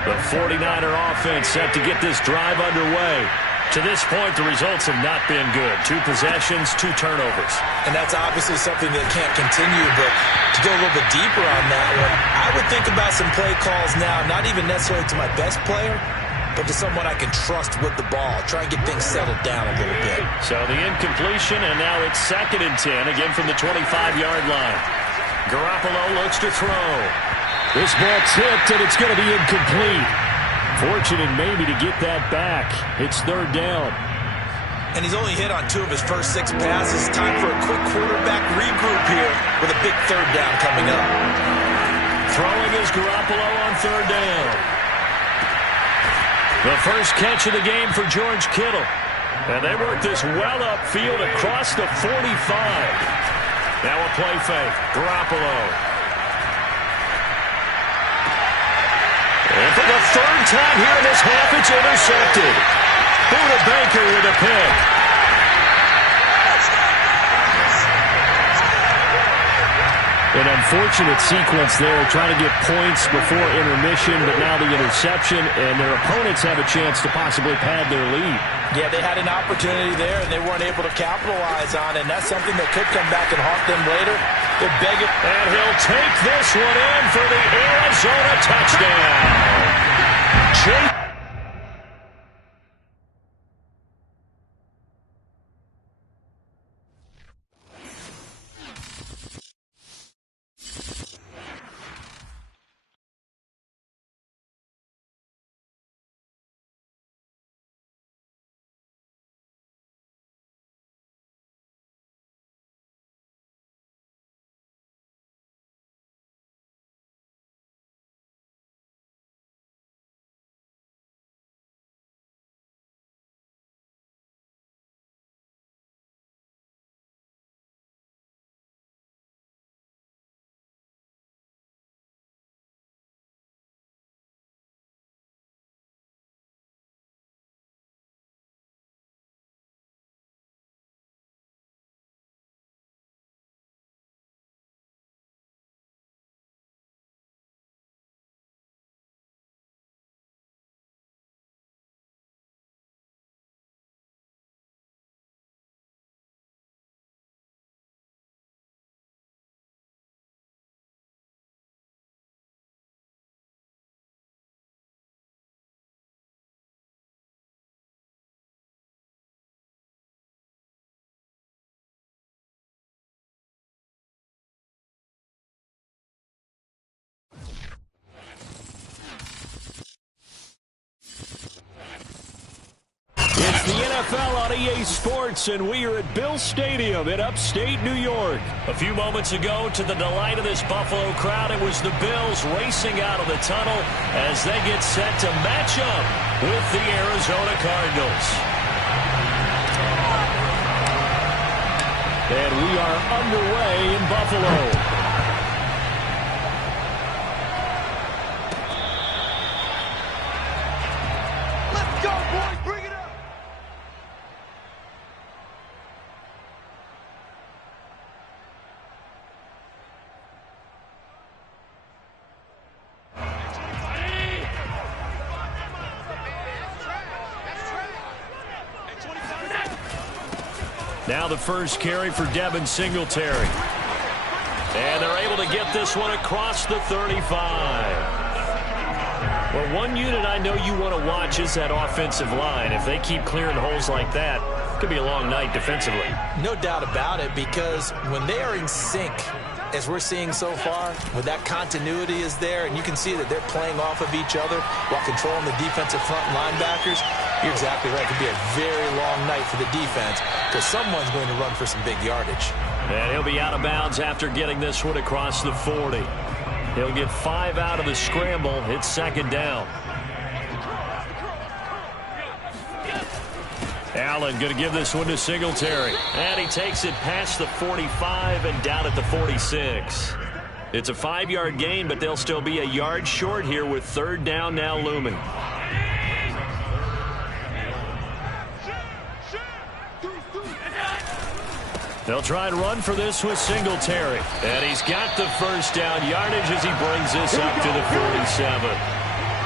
The 49er offense set to get this drive underway. To this point, the results have not been good. 2 possessions, 2 turnovers. And that's obviously something that can't continue, but to go a little bit deeper on that one, I would think about some play calls now, not even necessarily to my best player, but to someone I can trust with the ball. Try and get things settled down a little bit. So the incompletion, and now it's 2nd and 10, again from the 25-yard line. Garoppolo looks to throw. This ball tipped, and it's going to be incomplete. Fortunate maybe to get that back. It's 3rd down. And he's only hit on 2 of his first 6 passes. Time for a quick quarterback regroup here with a big 3rd down coming up. Throwing is Garoppolo on 3rd down. The first catch of the game for George Kittle. And they work this well upfield across the 45. Now a play fake. Garoppolo. And for the 3rd time here in this half, it's intercepted. Buda Baker with a pick. An unfortunate sequence there, trying to get points before intermission, but now the interception, and their opponents have a chance to possibly pad their lead. Yeah, they had an opportunity there, and they weren't able to capitalize on it, and that's something that could come back and haunt them later. They're begging. And he'll take this one in for the Arizona touchdown. Jake. It's the NFL on EA Sports, and we are at Bill Stadium in upstate New York. A few moments ago, to the delight of this Buffalo crowd, it was the Bills racing out of the tunnel as they get set to match up with the Arizona Cardinals. And we are underway in Buffalo. Now the first carry for Devin Singletary. And they're able to get this one across the 35. Well, one unit I know you want to watch is that offensive line. If they keep clearing holes like that, it could be a long night defensively. No doubt about it, because when they are in sync, as we're seeing so far, when that continuity is there, and you can see that they're playing off of each other while controlling the defensive front linebackers, you're exactly right. It could be a very long night for the defense because someone's going to run for some big yardage. And he'll be out of bounds after getting this one across the 40. He'll get 5 out of the scramble. It's second down. Allen going to give this one to Singletary. And he takes it past the 45 and down at the 46. It's a 5-yard gain, but they'll still be a yard short here with third down now looming. They'll try and run for this with Singletary. And he's got the first down yardage as he brings this up to the 47.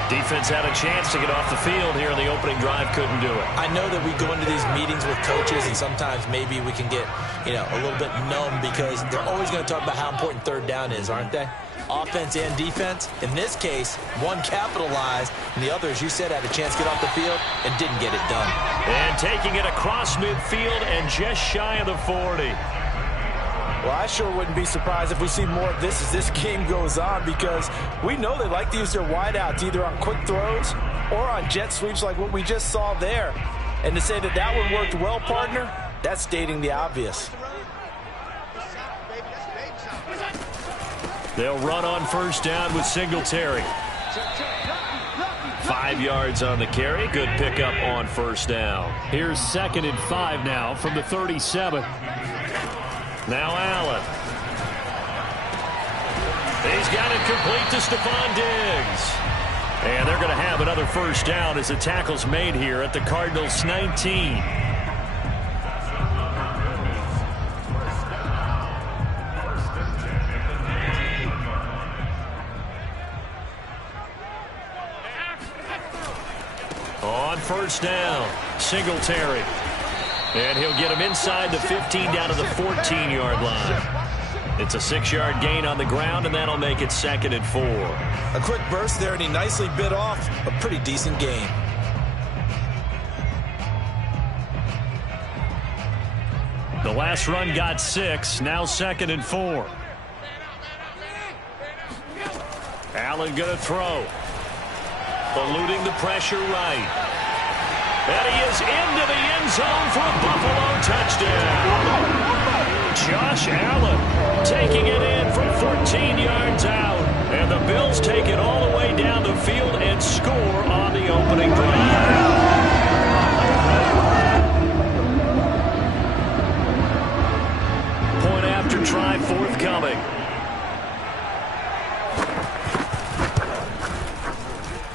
Defense had a chance to get off the field here in the opening drive, couldn't do it. I know that we go into these meetings with coaches, and sometimes maybe we can get, a little bit numb because they're always going to talk about how important third down is, aren't they? Offense and defense. In this case, one capitalized, and the other, as you said, had a chance to get off the field and didn't get it done. And taking it across midfield and just shy of the 40. Well, I sure wouldn't be surprised if we see more of this as this game goes on, because we know they like to use their wideouts either on quick throws or on jet sweeps like what we just saw there. And to say that that one worked well, partner, that's stating the obvious. They'll run on first down with Singletary. 5 yards on the carry. Good pickup on first down. Here's 2nd and 5 now from the 37. Now Allen. He's got it complete to Stephon Diggs. And they're going to have another first down as the tackle's made here at the Cardinals' 19. On first down, Singletary. And he'll get him inside the 15 down to the 14-yard line. It's a 6-yard gain on the ground, and that'll make it 2nd and 4. A quick burst there, and he nicely bit off a pretty decent gain. The last run got 6, now 2nd and 4. Allen going to throw. Eluding the pressure right. And he is into the end zone for a Buffalo touchdown. Josh Allen taking it in from 14 yards out. And the Bills take it all the way down the field and score on the opening drive. Point after try forthcoming.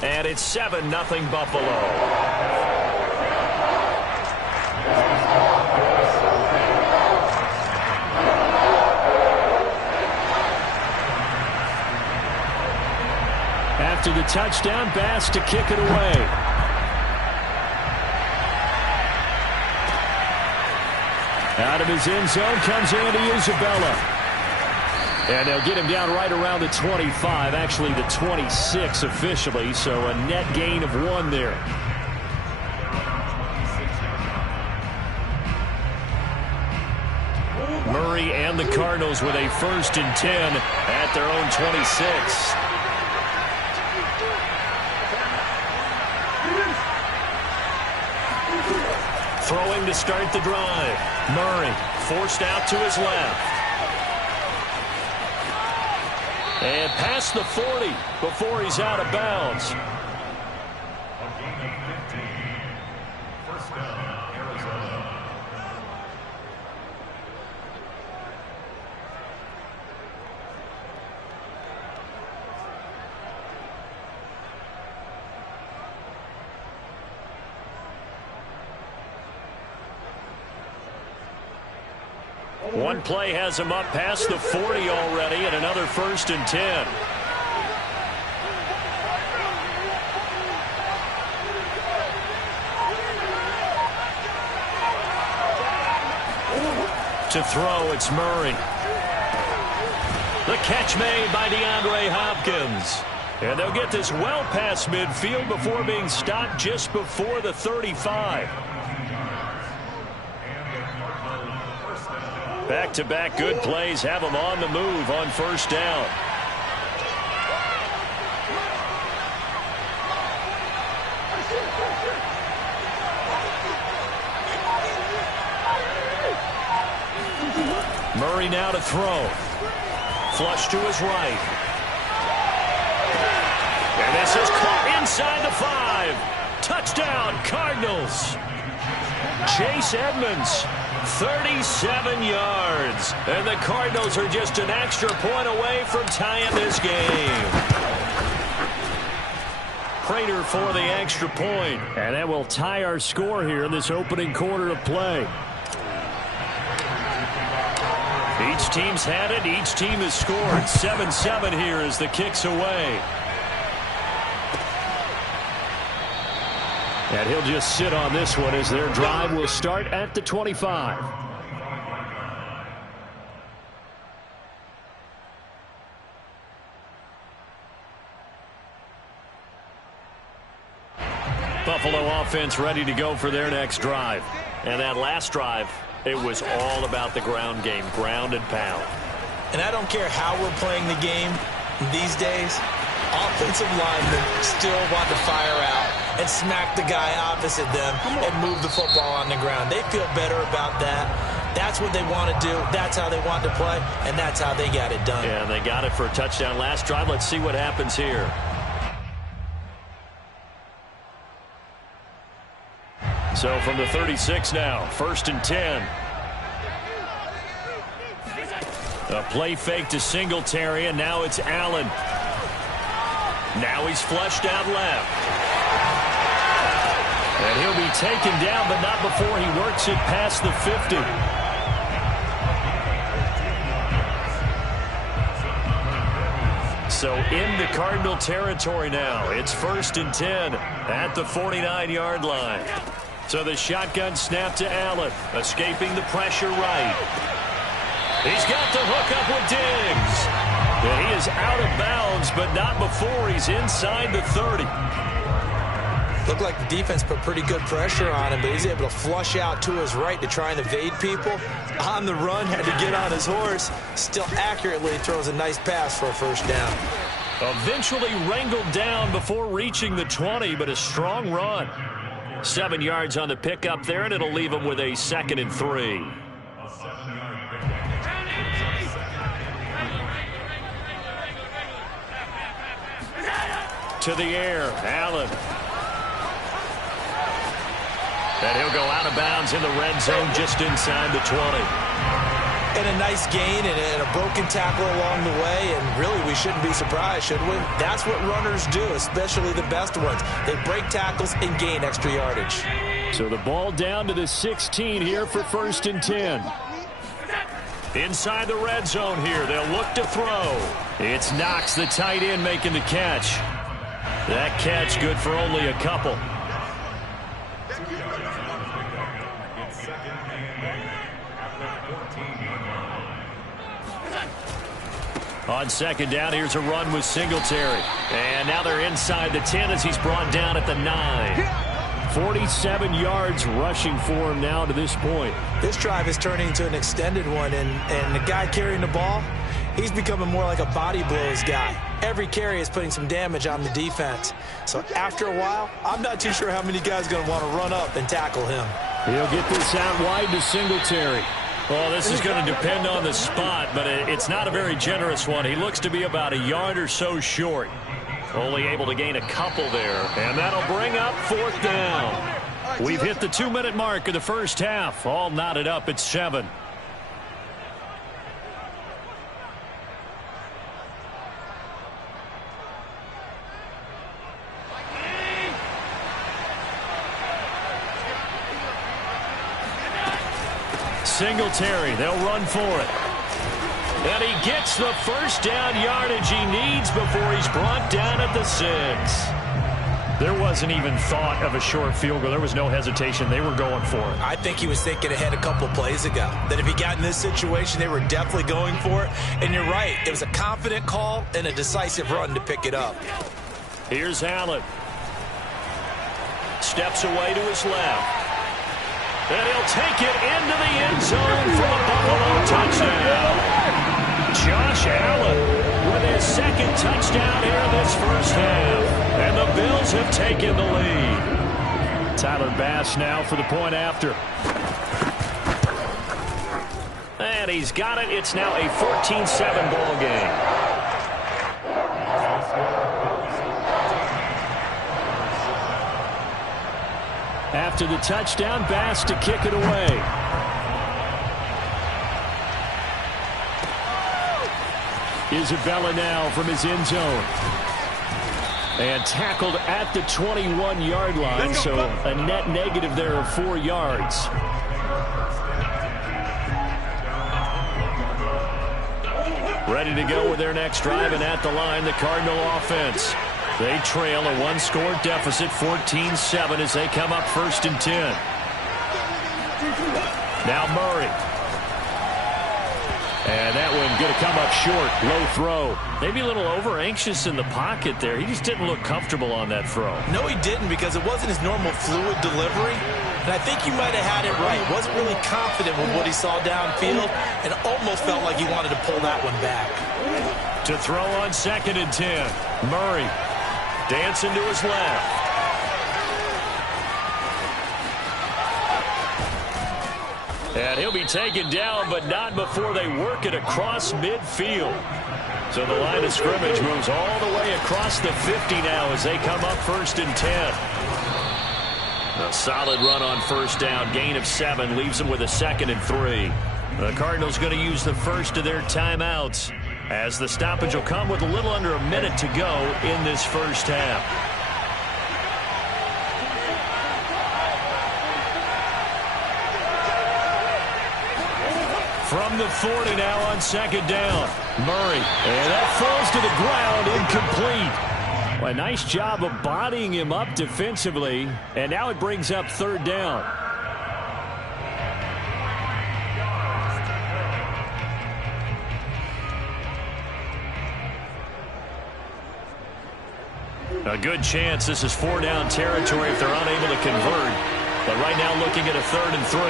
And it's 7-0 Buffalo. After the touchdown, Bass to kick it away. Out of his end zone comes Andy Isabella. And they'll get him down right around the 25, actually the 26 officially, so a net gain of 1 there. Murray and the Cardinals with a 1st and 10 at their own 26. Throwing to start the drive. Murray forced out to his left. And past the 40 before he's out of bounds. One play has him up past the 40 already, and another 1st and 10. To throw, it's Murray. The catch made by DeAndre Hopkins. And they'll get this well past midfield before being stopped just before the 35. Back-to-back good plays have them on the move on first down. Murray now to throw. Flush to his right. And this is caught inside the 5. Touchdown, Cardinals. Chase Edmonds, 37 yards. And the Cardinals are just an extra point away from tying this game. Prater for the extra point. And that will tie our score here in this opening quarter of play. Each team's had it. Each team has scored. 7-7 here as the kick's away. And he'll just sit on this one as their drive will start at the 25. Buffalo offense ready to go for their next drive. And that last drive, it was all about the ground game, ground and pound. And I don't care how we're playing the game these days, offensive linemen still want to fire out and smack the guy opposite them and move the football on the ground. They feel better about that. That's what they want to do. That's how they want to play, and that's how they got it done. Yeah, they got it for a touchdown last drive. Let's see what happens here. So from the 36 now, 1st and 10. A play fake to Singletary, and now it's Allen. Now he's flushed out left. And he'll be taken down, but not before he works it past the 50. So into Cardinal territory now. It's 1st and 10 at the 49-yard line. So the shotgun snap to Allen, escaping the pressure right. He's got the hook up with Diggs. And he is out of bounds, but not before he's inside the 30. Looked like the defense put pretty good pressure on him, but he's able to flush out to his right to try and evade people. On the run, had to get on his horse. Still accurately throws a nice pass for a first down. Eventually wrangled down before reaching the 20, but a strong run. 7 yards on the pickup there, and it'll leave him with a 2nd and 3. To the air, Allen. And he'll go out of bounds in the red zone just inside the 20. And a nice gain and a broken tackle along the way, and really we shouldn't be surprised, should we? That's what runners do, especially the best ones. They break tackles and gain extra yardage. So the ball down to the 16 here for 1st and 10. Inside the red zone here, they'll look to throw. It's Knox, the tight end, making the catch. That catch good for only a couple. On 2nd down, here's a run with Singletary. And now they're inside the 10 as he's brought down at the 9. 47 yards rushing for him now to this point. This drive is turning into an extended one, and the guy carrying the ball, he's becoming more like a body blows guy. Every carry is putting some damage on the defense. So after a while, I'm not too sure how many guys are going to want to run up and tackle him. He'll get this out wide to Singletary. Well, this is going to depend on the spot, but it's not a very generous one. He looks to be about a yard or so short. Only able to gain a couple there, and that'll bring up 4th down. We've hit the 2-minute mark of the first half. All knotted up at 7. Singletary, they'll run for it. And he gets the first down yardage he needs before he's brought down at the 6. There wasn't even thought of a short field goal. There was no hesitation. They were going for it. I think he was thinking ahead a couple plays ago, that if he got in this situation, they were definitely going for it. And you're right. It was a confident call and a decisive run to pick it up. Here's Allen. Steps away to his left. And he'll take it into the end zone for a Buffalo touchdown. Josh Allen with his second touchdown here this first half. And the Bills have taken the lead. Tyler Bass now for the point after. And he's got it. It's now a 14-7 ball game. After the touchdown, Bass to kick it away. Isabella now from his end zone. And tackled at the 21-yard line, so a net negative there of 4 yards. Ready to go with their next drive, and at the line, the Cardinal offense. They trail a one-score deficit, 14-7, as they come up 1st and 10. Now Murray. And that one going to come up short. Low throw. Maybe a little over-anxious in the pocket there. He just didn't look comfortable on that throw. No, he didn't, because it wasn't his normal fluid delivery. And I think you might have had it right. Wasn't really confident with what he saw downfield and almost felt like he wanted to pull that one back. To throw on 2nd and 10. Murray dancing to his left. And he'll be taken down, but not before they work it across midfield. So the line of scrimmage moves all the way across the 50 now as they come up 1st and 10. A solid run on 1st down. Gain of 7 leaves them with a 2nd and 3. The Cardinals going to use the first of their timeouts as the stoppage will come with a little under a minute to go in this first half. From the 40 now on 2nd down. Murray. And that falls to the ground, incomplete. Well, a nice job of bodying him up defensively. And now it brings up 3rd down. A good chance this is 4-down territory if they're unable to convert. But right now looking at a 3rd and 3.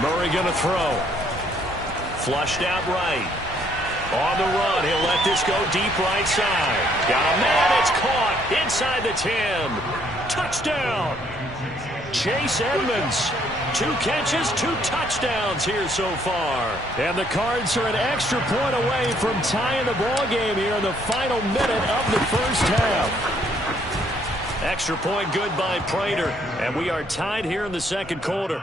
Murray going to throw. Flushed out right. On the run, he'll let this go deep right side. Got a man, it's caught inside the 10. Touchdown. Chase Edmonds. 2 catches, 2 touchdowns here so far. And the Cards are an extra point away from tying the ball game here in the final minute of the first half. Extra point good by Prater. And we are tied here in the 2nd quarter.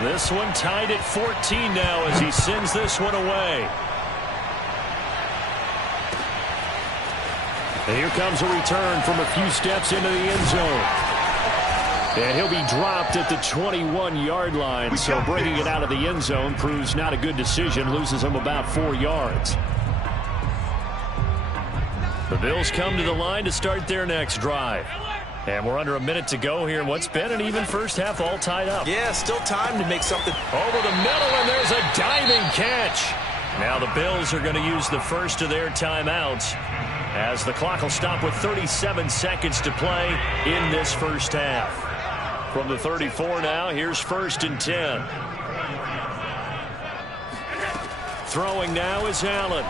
This one tied at 14 now as he sends this one away. And here comes a return from a few steps into the end zone. And he'll be dropped at the 21-yard line. So bringing it out of the end zone proves not a good decision. Loses him about 4 yards. The Bills come to the line to start their next drive. And we're under a minute to go here. What's been an even first half, all tied up. Yeah, still time to make something. Over the middle, and there's a diving catch. Now the Bills are going to use the first of their timeouts as the clock will stop with 37 seconds to play in this first half. From the 34 now, here's 1st and 10. Throwing now is Allen.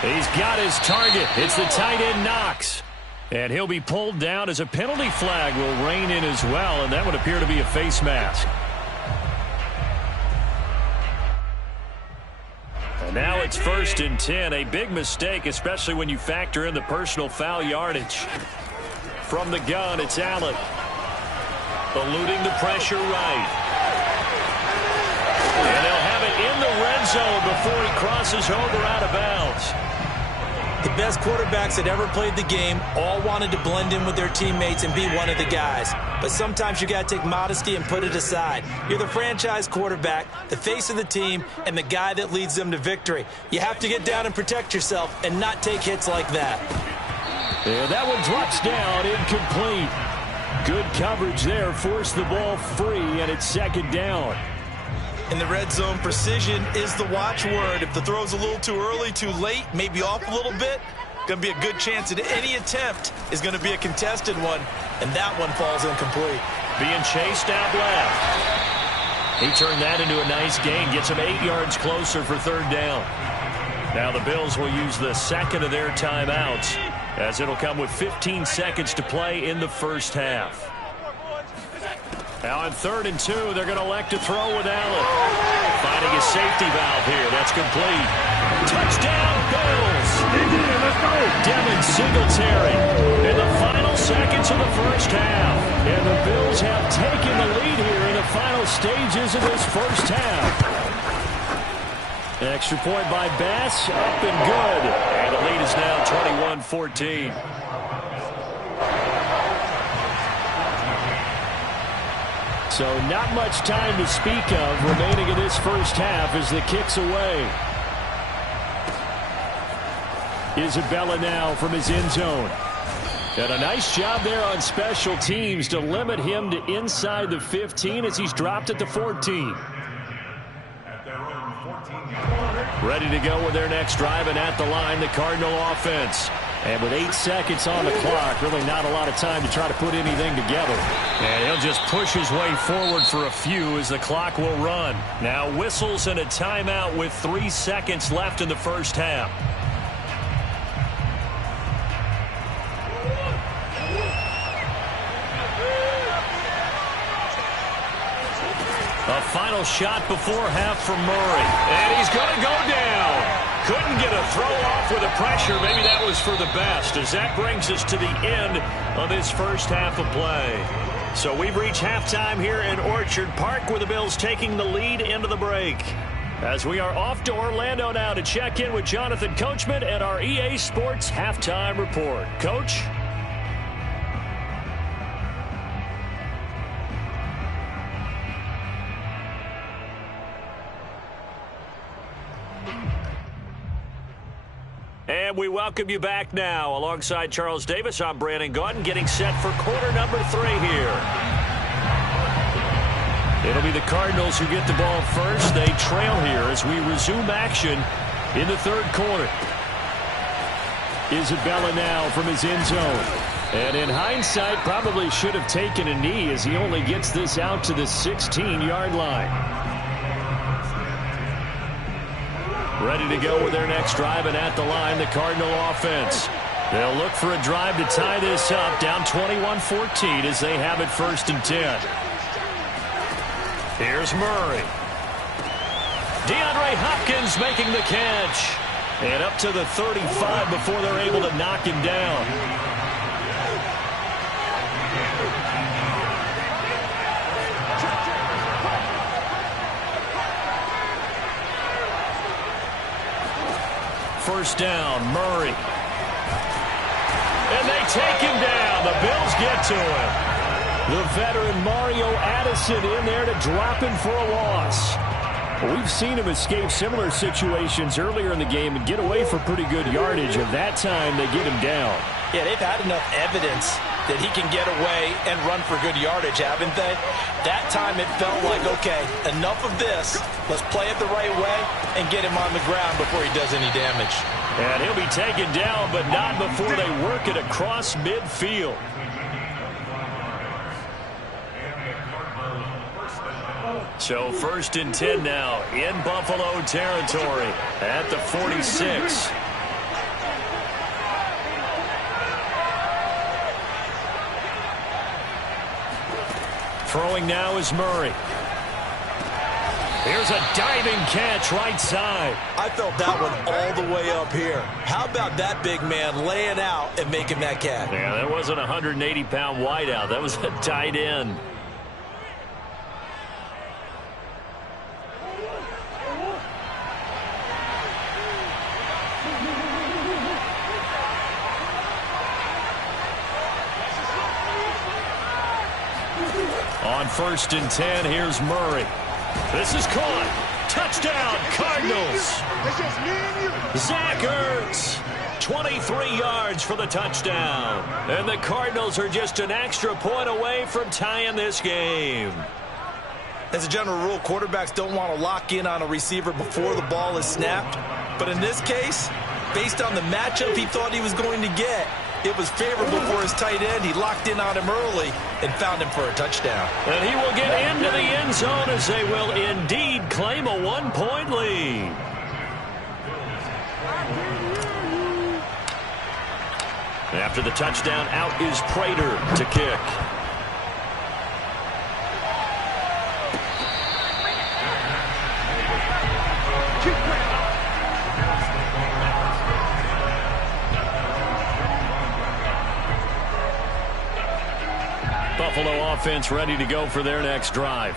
He's got his target. It's the tight end Knox. And he'll be pulled down as a penalty flag will rein in as well, and that would appear to be a face mask. And now it's 1st and 10, a big mistake, especially when you factor in the personal foul yardage. From the gun, it's Allen. Eluding the pressure right. And they'll have it in the red zone before he crosses over out of bounds. The best quarterbacks that ever played the game all wanted to blend in with their teammates and be one of the guys. But sometimes you got to take modesty and put it aside. You're the franchise quarterback, the face of the team, and the guy that leads them to victory. You have to get down and protect yourself and not take hits like that. Yeah, that one drops down, incomplete. Good coverage there, forced the ball free, and it's second down. In the red zone, precision is the watchword. If the throw's a little too early, too late, maybe off a little bit, going to be a good chance that any attempt is going to be a contested one, and that one falls incomplete. Being chased out left. He turned that into a nice gain, gets him 8 yards closer for third down. Now the Bills will use the second of their timeouts, as it'll come with 15 seconds to play in the first half. Now on 3rd and 2, they're going to elect to throw with Allen. Finding a safety valve here. That's complete. Touchdown, Bills! Let's go! Devin Singletary in the final seconds of the first half. And the Bills have taken the lead here in the final stages of this first half. Extra point by Bass, up and good. And the lead is now 21-14. So not much time to speak of remaining in this first half as the kick's away. Isabella now from his end zone. And a nice job there on special teams to limit him to inside the 15 as he's dropped at the 14. Ready to go with their next drive, and at the line, the Cardinal offense. And with 8 seconds on the clock, really not a lot of time to try to put anything together. And he'll just push his way forward for a few as the clock will run. Now whistles and a timeout with 3 seconds left in the first half. A final shot before half from Murray. And he's going to go down. Couldn't get a throw off with the pressure. Maybe that was for the best, as that brings us to the end of this first half of play. So we've reached halftime here in Orchard Park, with the Bills taking the lead into the break. As we are off to Orlando now to check in with Jonathan Coachman and our EA Sports Halftime Report. Coach? And we welcome you back now. Alongside Charles Davis, I'm Brandon Gaudin, getting set for quarter number 3 here. It'll be the Cardinals who get the ball first. They trail here as we resume action in the third quarter. Isabella now from his end zone. And in hindsight, probably should have taken a knee as he only gets this out to the 16-yard line. Ready to go with their next drive, and at the line, the Cardinal offense. They'll look for a drive to tie this up, down 21-14 as they have it 1st and 10. Here's Murray. DeAndre Hopkins making the catch. And up to the 35 before they're able to knock him down. First down, Murray. And they take him down. The Bills get to him. The veteran Mario Addison in there to drop him for a loss. We've seen him escape similar situations earlier in the game and get away for pretty good yardage, and that time they get him down. Yeah, they've had enough evidence that he can get away and run for good yardage, haven't they? That time it felt like, okay, enough of this. Let's play it the right way and get him on the ground before he does any damage. And he'll be taken down, but not before they work it across midfield. So 1st and 10 now in Buffalo territory at the 46. Throwing now is Murray. Here's a diving catch right side. I felt that one all the way up here. How about that big man laying out and making that catch? Yeah, that wasn't a 180-pound wideout. That was a tight end. 1st and 10. Here's Murray. This is caught. Touchdown, Cardinals. It's just me and you. Zach Ertz, 23 yards for the touchdown. And the Cardinals are just an extra point away from tying this game. As a general rule, quarterbacks don't want to lock in on a receiver before the ball is snapped. But in this case, based on the matchup he thought he was going to get, it was favorable for his tight end. He locked in on him early and found him for a touchdown. And he will get into the end zone as they will indeed claim a 1-point lead. After the touchdown, out is Prater to kick. Buffalo offense ready to go for their next drive.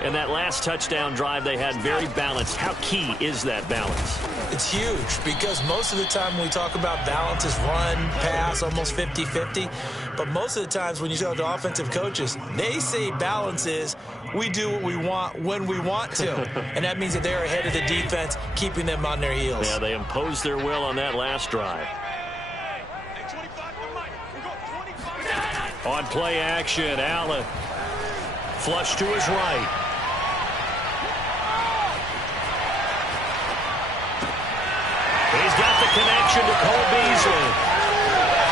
And that last touchdown drive they had very balanced. How key is that balance? It's huge because most of the time when we talk about balance is run, pass, almost 50-50. But most of the times when you talk to offensive coaches, they say balance is we do what we want when we want to. And that means that they're ahead of the defense, keeping them on their heels. Yeah, they imposed their will on that last drive. On play action, Allen. Flush to his right. He's got the connection to Cole Beasley.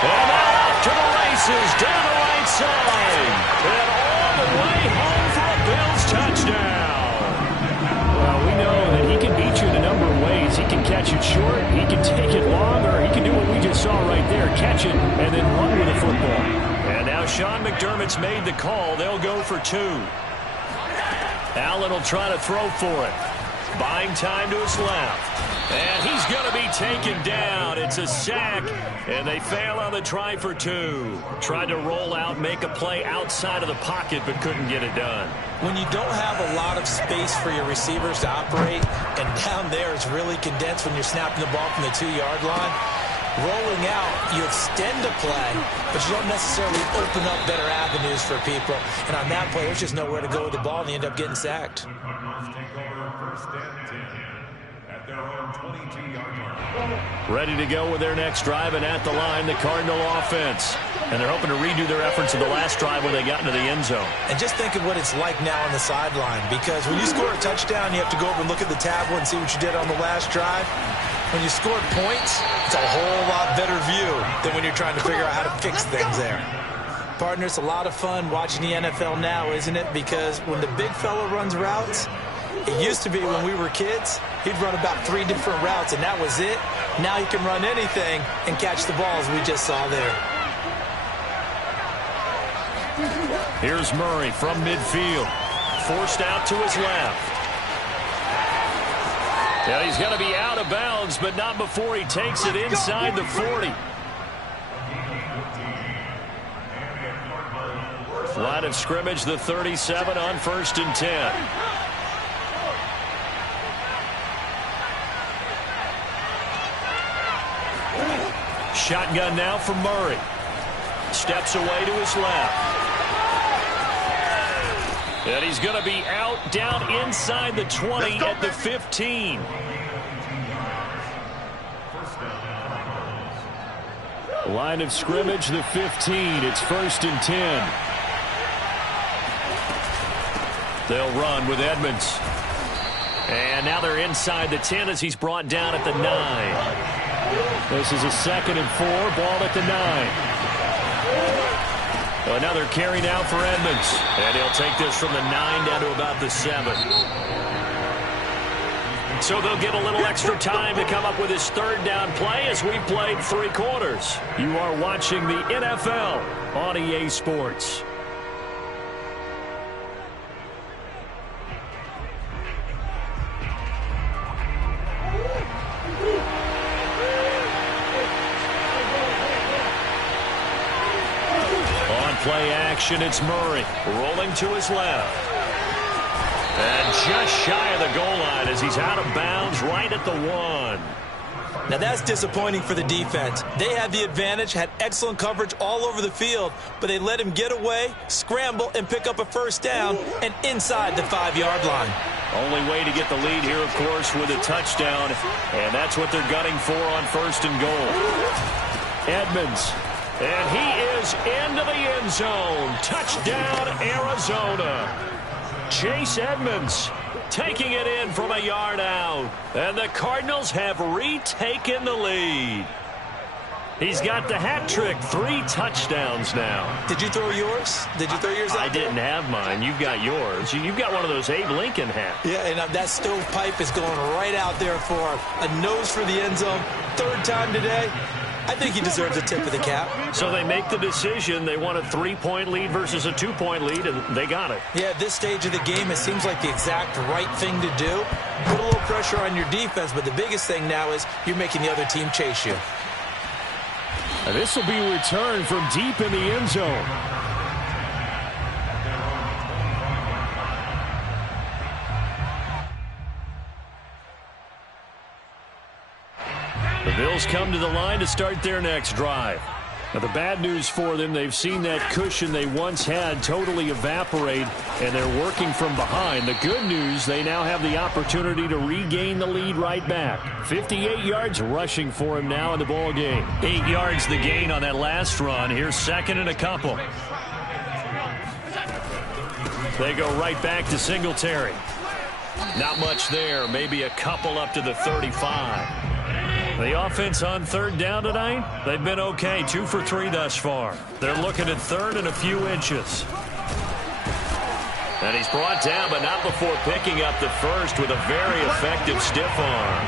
And now off to the races, down the right side. And all the way home for a Bills touchdown. Well, we know that he can beat you in a number of ways. He can catch it short, he can take it long, or he can do what we just saw right there, catch it and then run with the football. And now Sean McDermott's made the call. They'll go for 2. Allen will try to throw for it. Buying time to his left. And he's going to be taken down. It's a sack. And they fail on the try for 2. Tried to roll out, make a play outside of the pocket, but couldn't get it done. When you don't have a lot of space for your receivers to operate, and down there it's really condensed when you're snapping the ball from the 2-yard line, rolling out, you extend a play, but you don't necessarily open up better avenues for people. And on that play, there's just nowhere to go with the ball, and they end up getting sacked. Ready to go with their next drive, and at the line, the Cardinal offense. And they're hoping to redo their efforts of the last drive when they got into the end zone. And just think of what it's like now on the sideline, because when you score a touchdown, you have to go over and look at the tablet and see what you did on the last drive. When you scored points, it's a whole lot better view than when you're trying to figure out how to fix things there. Partner, it's a lot of fun watching the NFL now, isn't it? Because when the big fella runs routes, it used to be when we were kids, he'd run about 3 different routes, and that was it. Now he can run anything and catch the balls we just saw there. Here's Murray from midfield. Forced out to his left. Yeah, he's going to be out of bounds, but not before he takes it inside the 40. Line of scrimmage, the 37 on 1st and 10. Shotgun now from Murray. Steps away to his left. And he's going to be out down inside the 20 at the 15. Line of scrimmage, the 15. It's 1st and 10. They'll run with Edmonds. And now they're inside the 10 as he's brought down at the 9. This is a 2nd and 4. Ball at the 9. Another carry now for Edmonds. And he'll take this from the 9 down to about the 7. So they'll get a little extra time to come up with his 3rd down play as we played 3 quarters. You are watching the NFL on EA Sports. Play action, it's Murray rolling to his left. And just shy of the goal line as he's out of bounds right at the 1. Now that's disappointing for the defense. They had the advantage, had excellent coverage all over the field, but they let him get away, scramble, and pick up a first down and inside the 5-yard line. Only way to get the lead here, of course, with a touchdown, and that's what they're gunning for on 1st and goal. Edmonds, and he is into the end zone. Touchdown, Arizona. Chase Edmonds taking it in from a yard out. And the Cardinals have retaken the lead. He's got the hat trick, 3 touchdowns now. Did you throw yours? Did you throw yours out? I didn't have mine. You've got yours. You've got one of those Abe Lincoln hats. Yeah, and that stovepipe is going right out there for a nose for the end zone. 3rd time today. I think he deserves a tip of the cap. So they make the decision. They want a 3-point lead versus a 2-point lead, and they got it. Yeah, at this stage of the game, it seems like the exact right thing to do. Put a little pressure on your defense, but the biggest thing now is you're making the other team chase you. And this will be returned from deep in the end zone. The Bills come to the line to start their next drive. Now, the bad news for them, they've seen that cushion they once had totally evaporate, and they're working from behind. The good news, they now have the opportunity to regain the lead right back. 58 yards rushing for him now in the ball game. 8 yards the gain on that last run. Here's 2nd and a couple. They go right back to Singletary. Not much there, maybe a couple up to the 35. The offense on 3rd down tonight, they've been okay, 2 for 3 thus far. They're looking at 3rd and a few inches. And he's brought down, but not before picking up the first with a very effective stiff arm.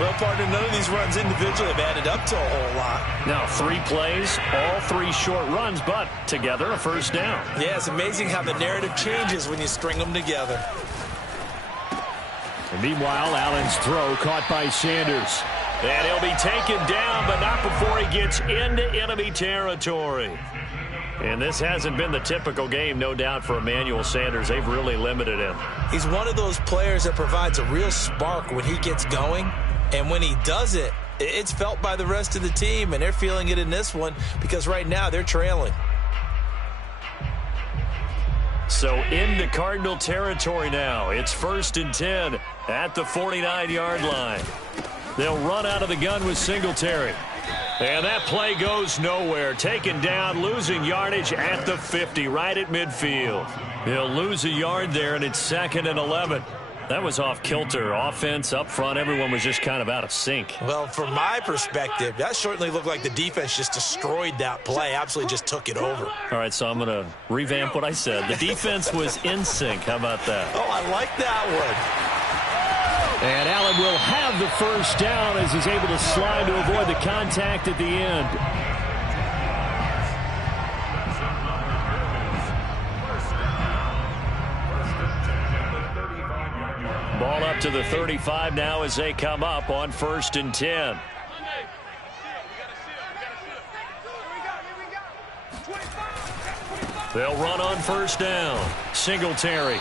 Well, partner, none of these runs individually have added up to a whole lot. Now, 3 plays, all 3 short runs, but together a first down. Yeah, it's amazing how the narrative changes when you string them together. And meanwhile, Allen's throw caught by Sanders. And he'll be taken down, but not before he gets into enemy territory. And this hasn't been the typical game, no doubt, for Emmanuel Sanders. They've really limited him. He's one of those players that provides a real spark when he gets going. And when he does it, it's felt by the rest of the team, and they're feeling it in this one because right now they're trailing. So into Cardinal territory now. It's 1st and 10 at the 49-yard line. They'll run out of the gun with Singletary. And that play goes nowhere. Taken down, losing yardage at the 50, right at midfield. He'll lose a yard there, and it's 2nd and 11. That was off kilter. Offense up front, everyone was just kind of out of sync. Well, from my perspective, that certainly looked like the defense just destroyed that play, absolutely just took it over. All right, so I'm going to revamp what I said. The defense was in sync. How about that? Oh, I like that one. And Allen will have the first down as he's able to slide to avoid the contact at the end. Ball up to the 35 now as they come up on 1st and 10. They'll run on 1st down. Singletary.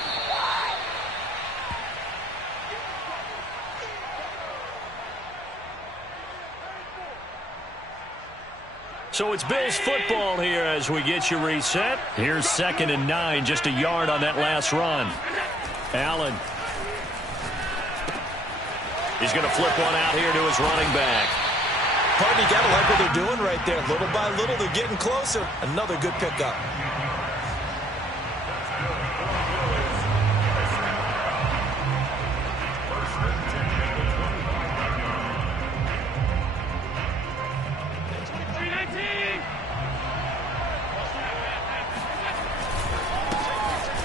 So it's Bills football here as we get you reset. Here's 2nd and 9, just a yard on that last run. Allen. He's going to flip one out here to his running back. Partner, you got to like what they're doing right there. Little by little, they're getting closer. Another good pickup.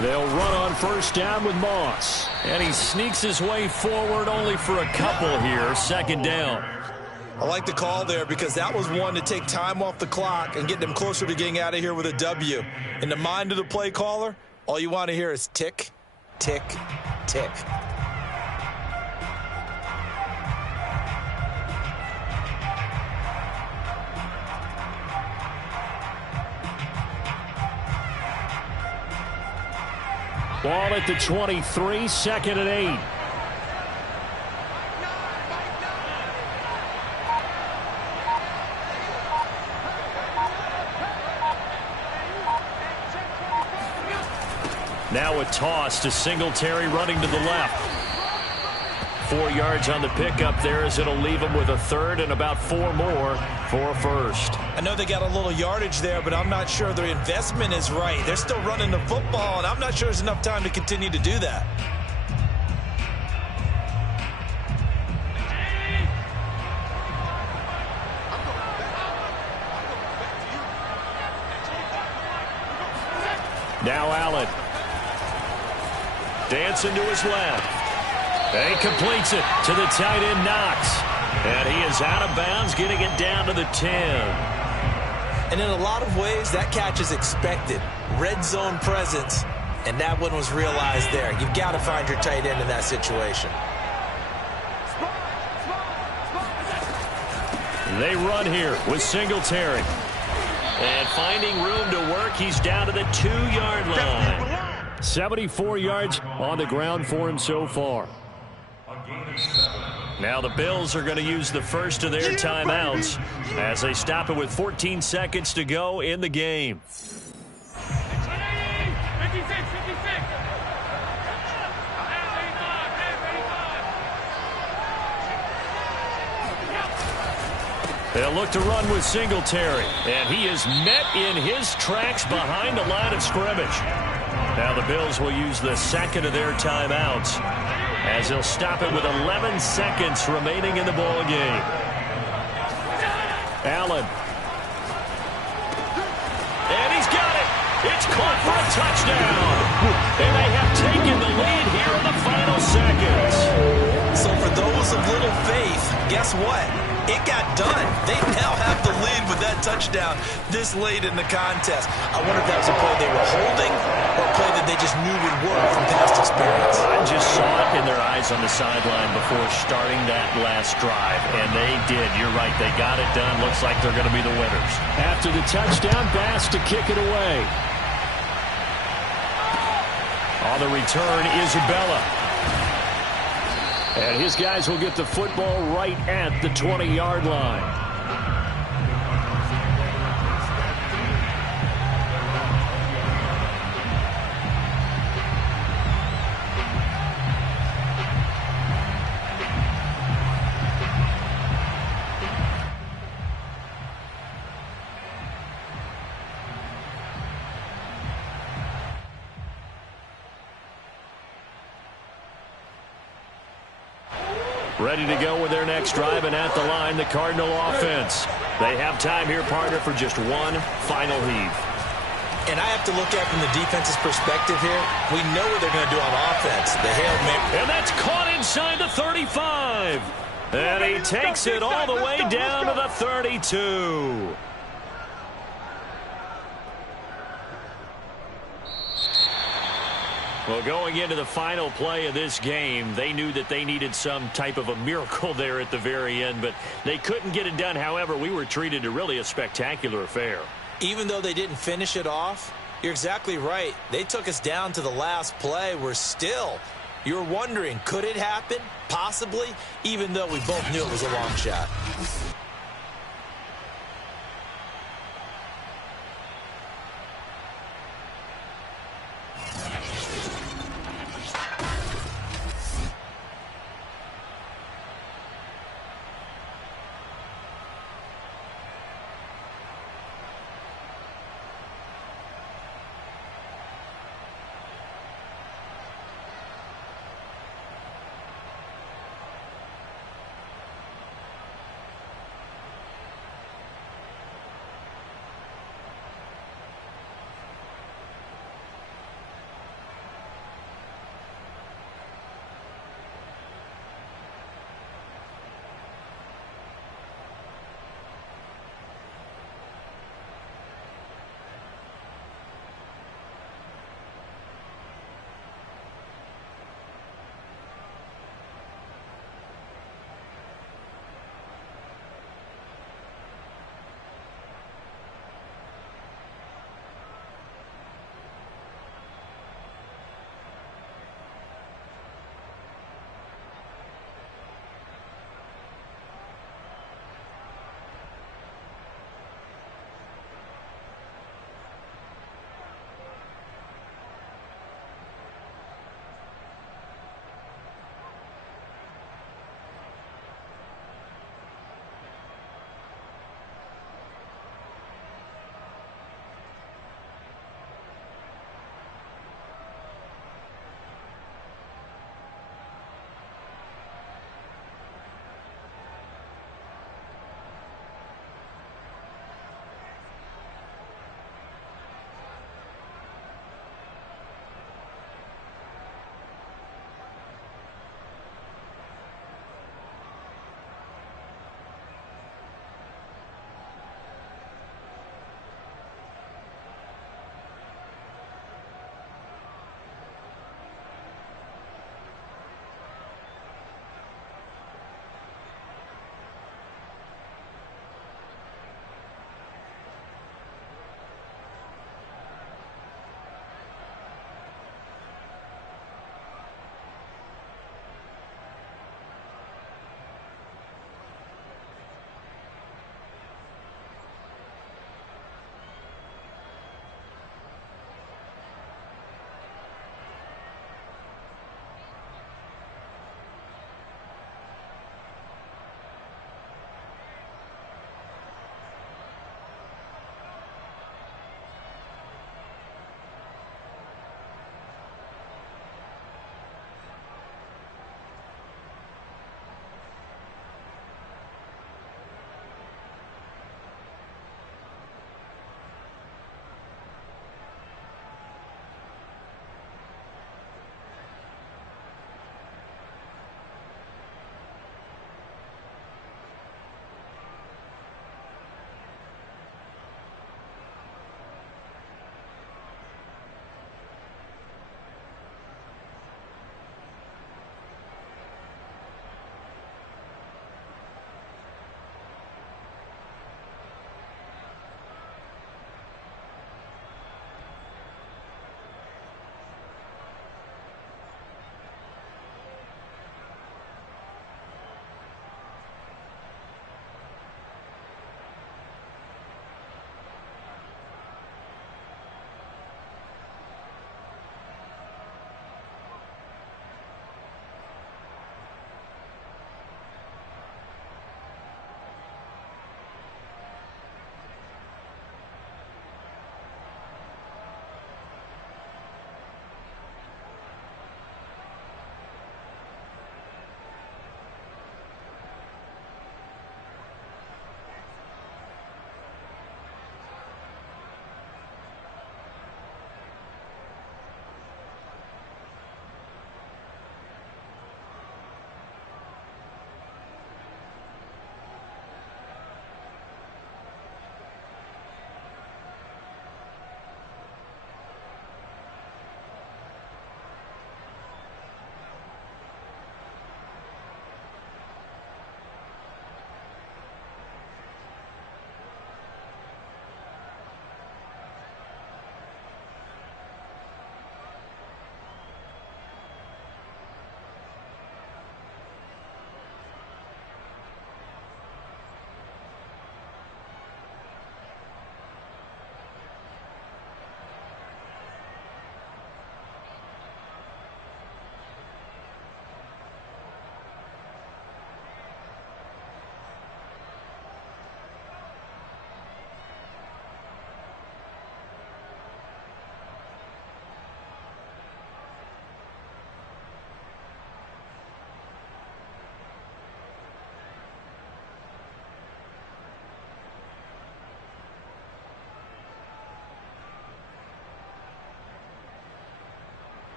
They'll run on 1st down with Moss. And he sneaks his way forward only for a couple here. 2nd down. I like the call there because that was one to take time off the clock and get them closer to getting out of here with a W. In the mind of the play caller, all you want to hear is tick, tick, tick. Ball at the 23, 2nd and 8. Now a toss to Singletary running to the left. 4 yards on the pickup there as it'll leave him with a third and about 4 more for a first. I know they got a little yardage there, but I'm not sure their investment is right. They're still running the football, and I'm not sure there's enough time to continue to do that. Now Allen. Dancing to his left. And he completes it to the tight end, Knox. And he is out of bounds, getting it down to the 10. And in a lot of ways, that catch is expected. Red zone presence, and that one was realized there. You've got to find your tight end in that situation. They run here with Singletary. And finding room to work, he's down to the 2-yard line. 74 yards on the ground for him so far. Now the Bills are going to use the first of their timeouts as they stop it with 14 seconds to go in the game. They'll look to run with Singletary, and he is met in his tracks behind the line of scrimmage. Now the Bills will use the second of their timeouts as they'll stop it with 11 seconds remaining in the ball game. Allen. And he's got it. It's caught for a touchdown. And they have taken the lead here in the final seconds. So for those of little faith, guess what? It got done. They now have the lead with that touchdown this late in the contest. I wonder if that was a play they were holding or a play that they just knew would work from past experience. I just saw it in their eyes on the sideline before starting that last drive, and they did. You're right. They got it done. Looks like they're going to be the winners. After the touchdown, Bass to kick it away. On the return, Isabella. And his guys will get the football right at the 20-yard line. Ready to go with their next drive, and at the line, the Cardinal offense. They have time here, partner, for just one final heave. And I have to look at it from the defense's perspective here. We know what they're going to do on offense. The Hail Mary. And that's caught inside the 35. And he takes it all the way down to the 32. Well, going into the final play of this game, they knew that they needed some type of a miracle there at the very end, but they couldn't get it done. However, we were treated to really a spectacular affair. Even though they didn't finish it off, you're exactly right. They took us down to the last play. You're wondering, could it happen? Possibly, even though we both knew it was a long shot.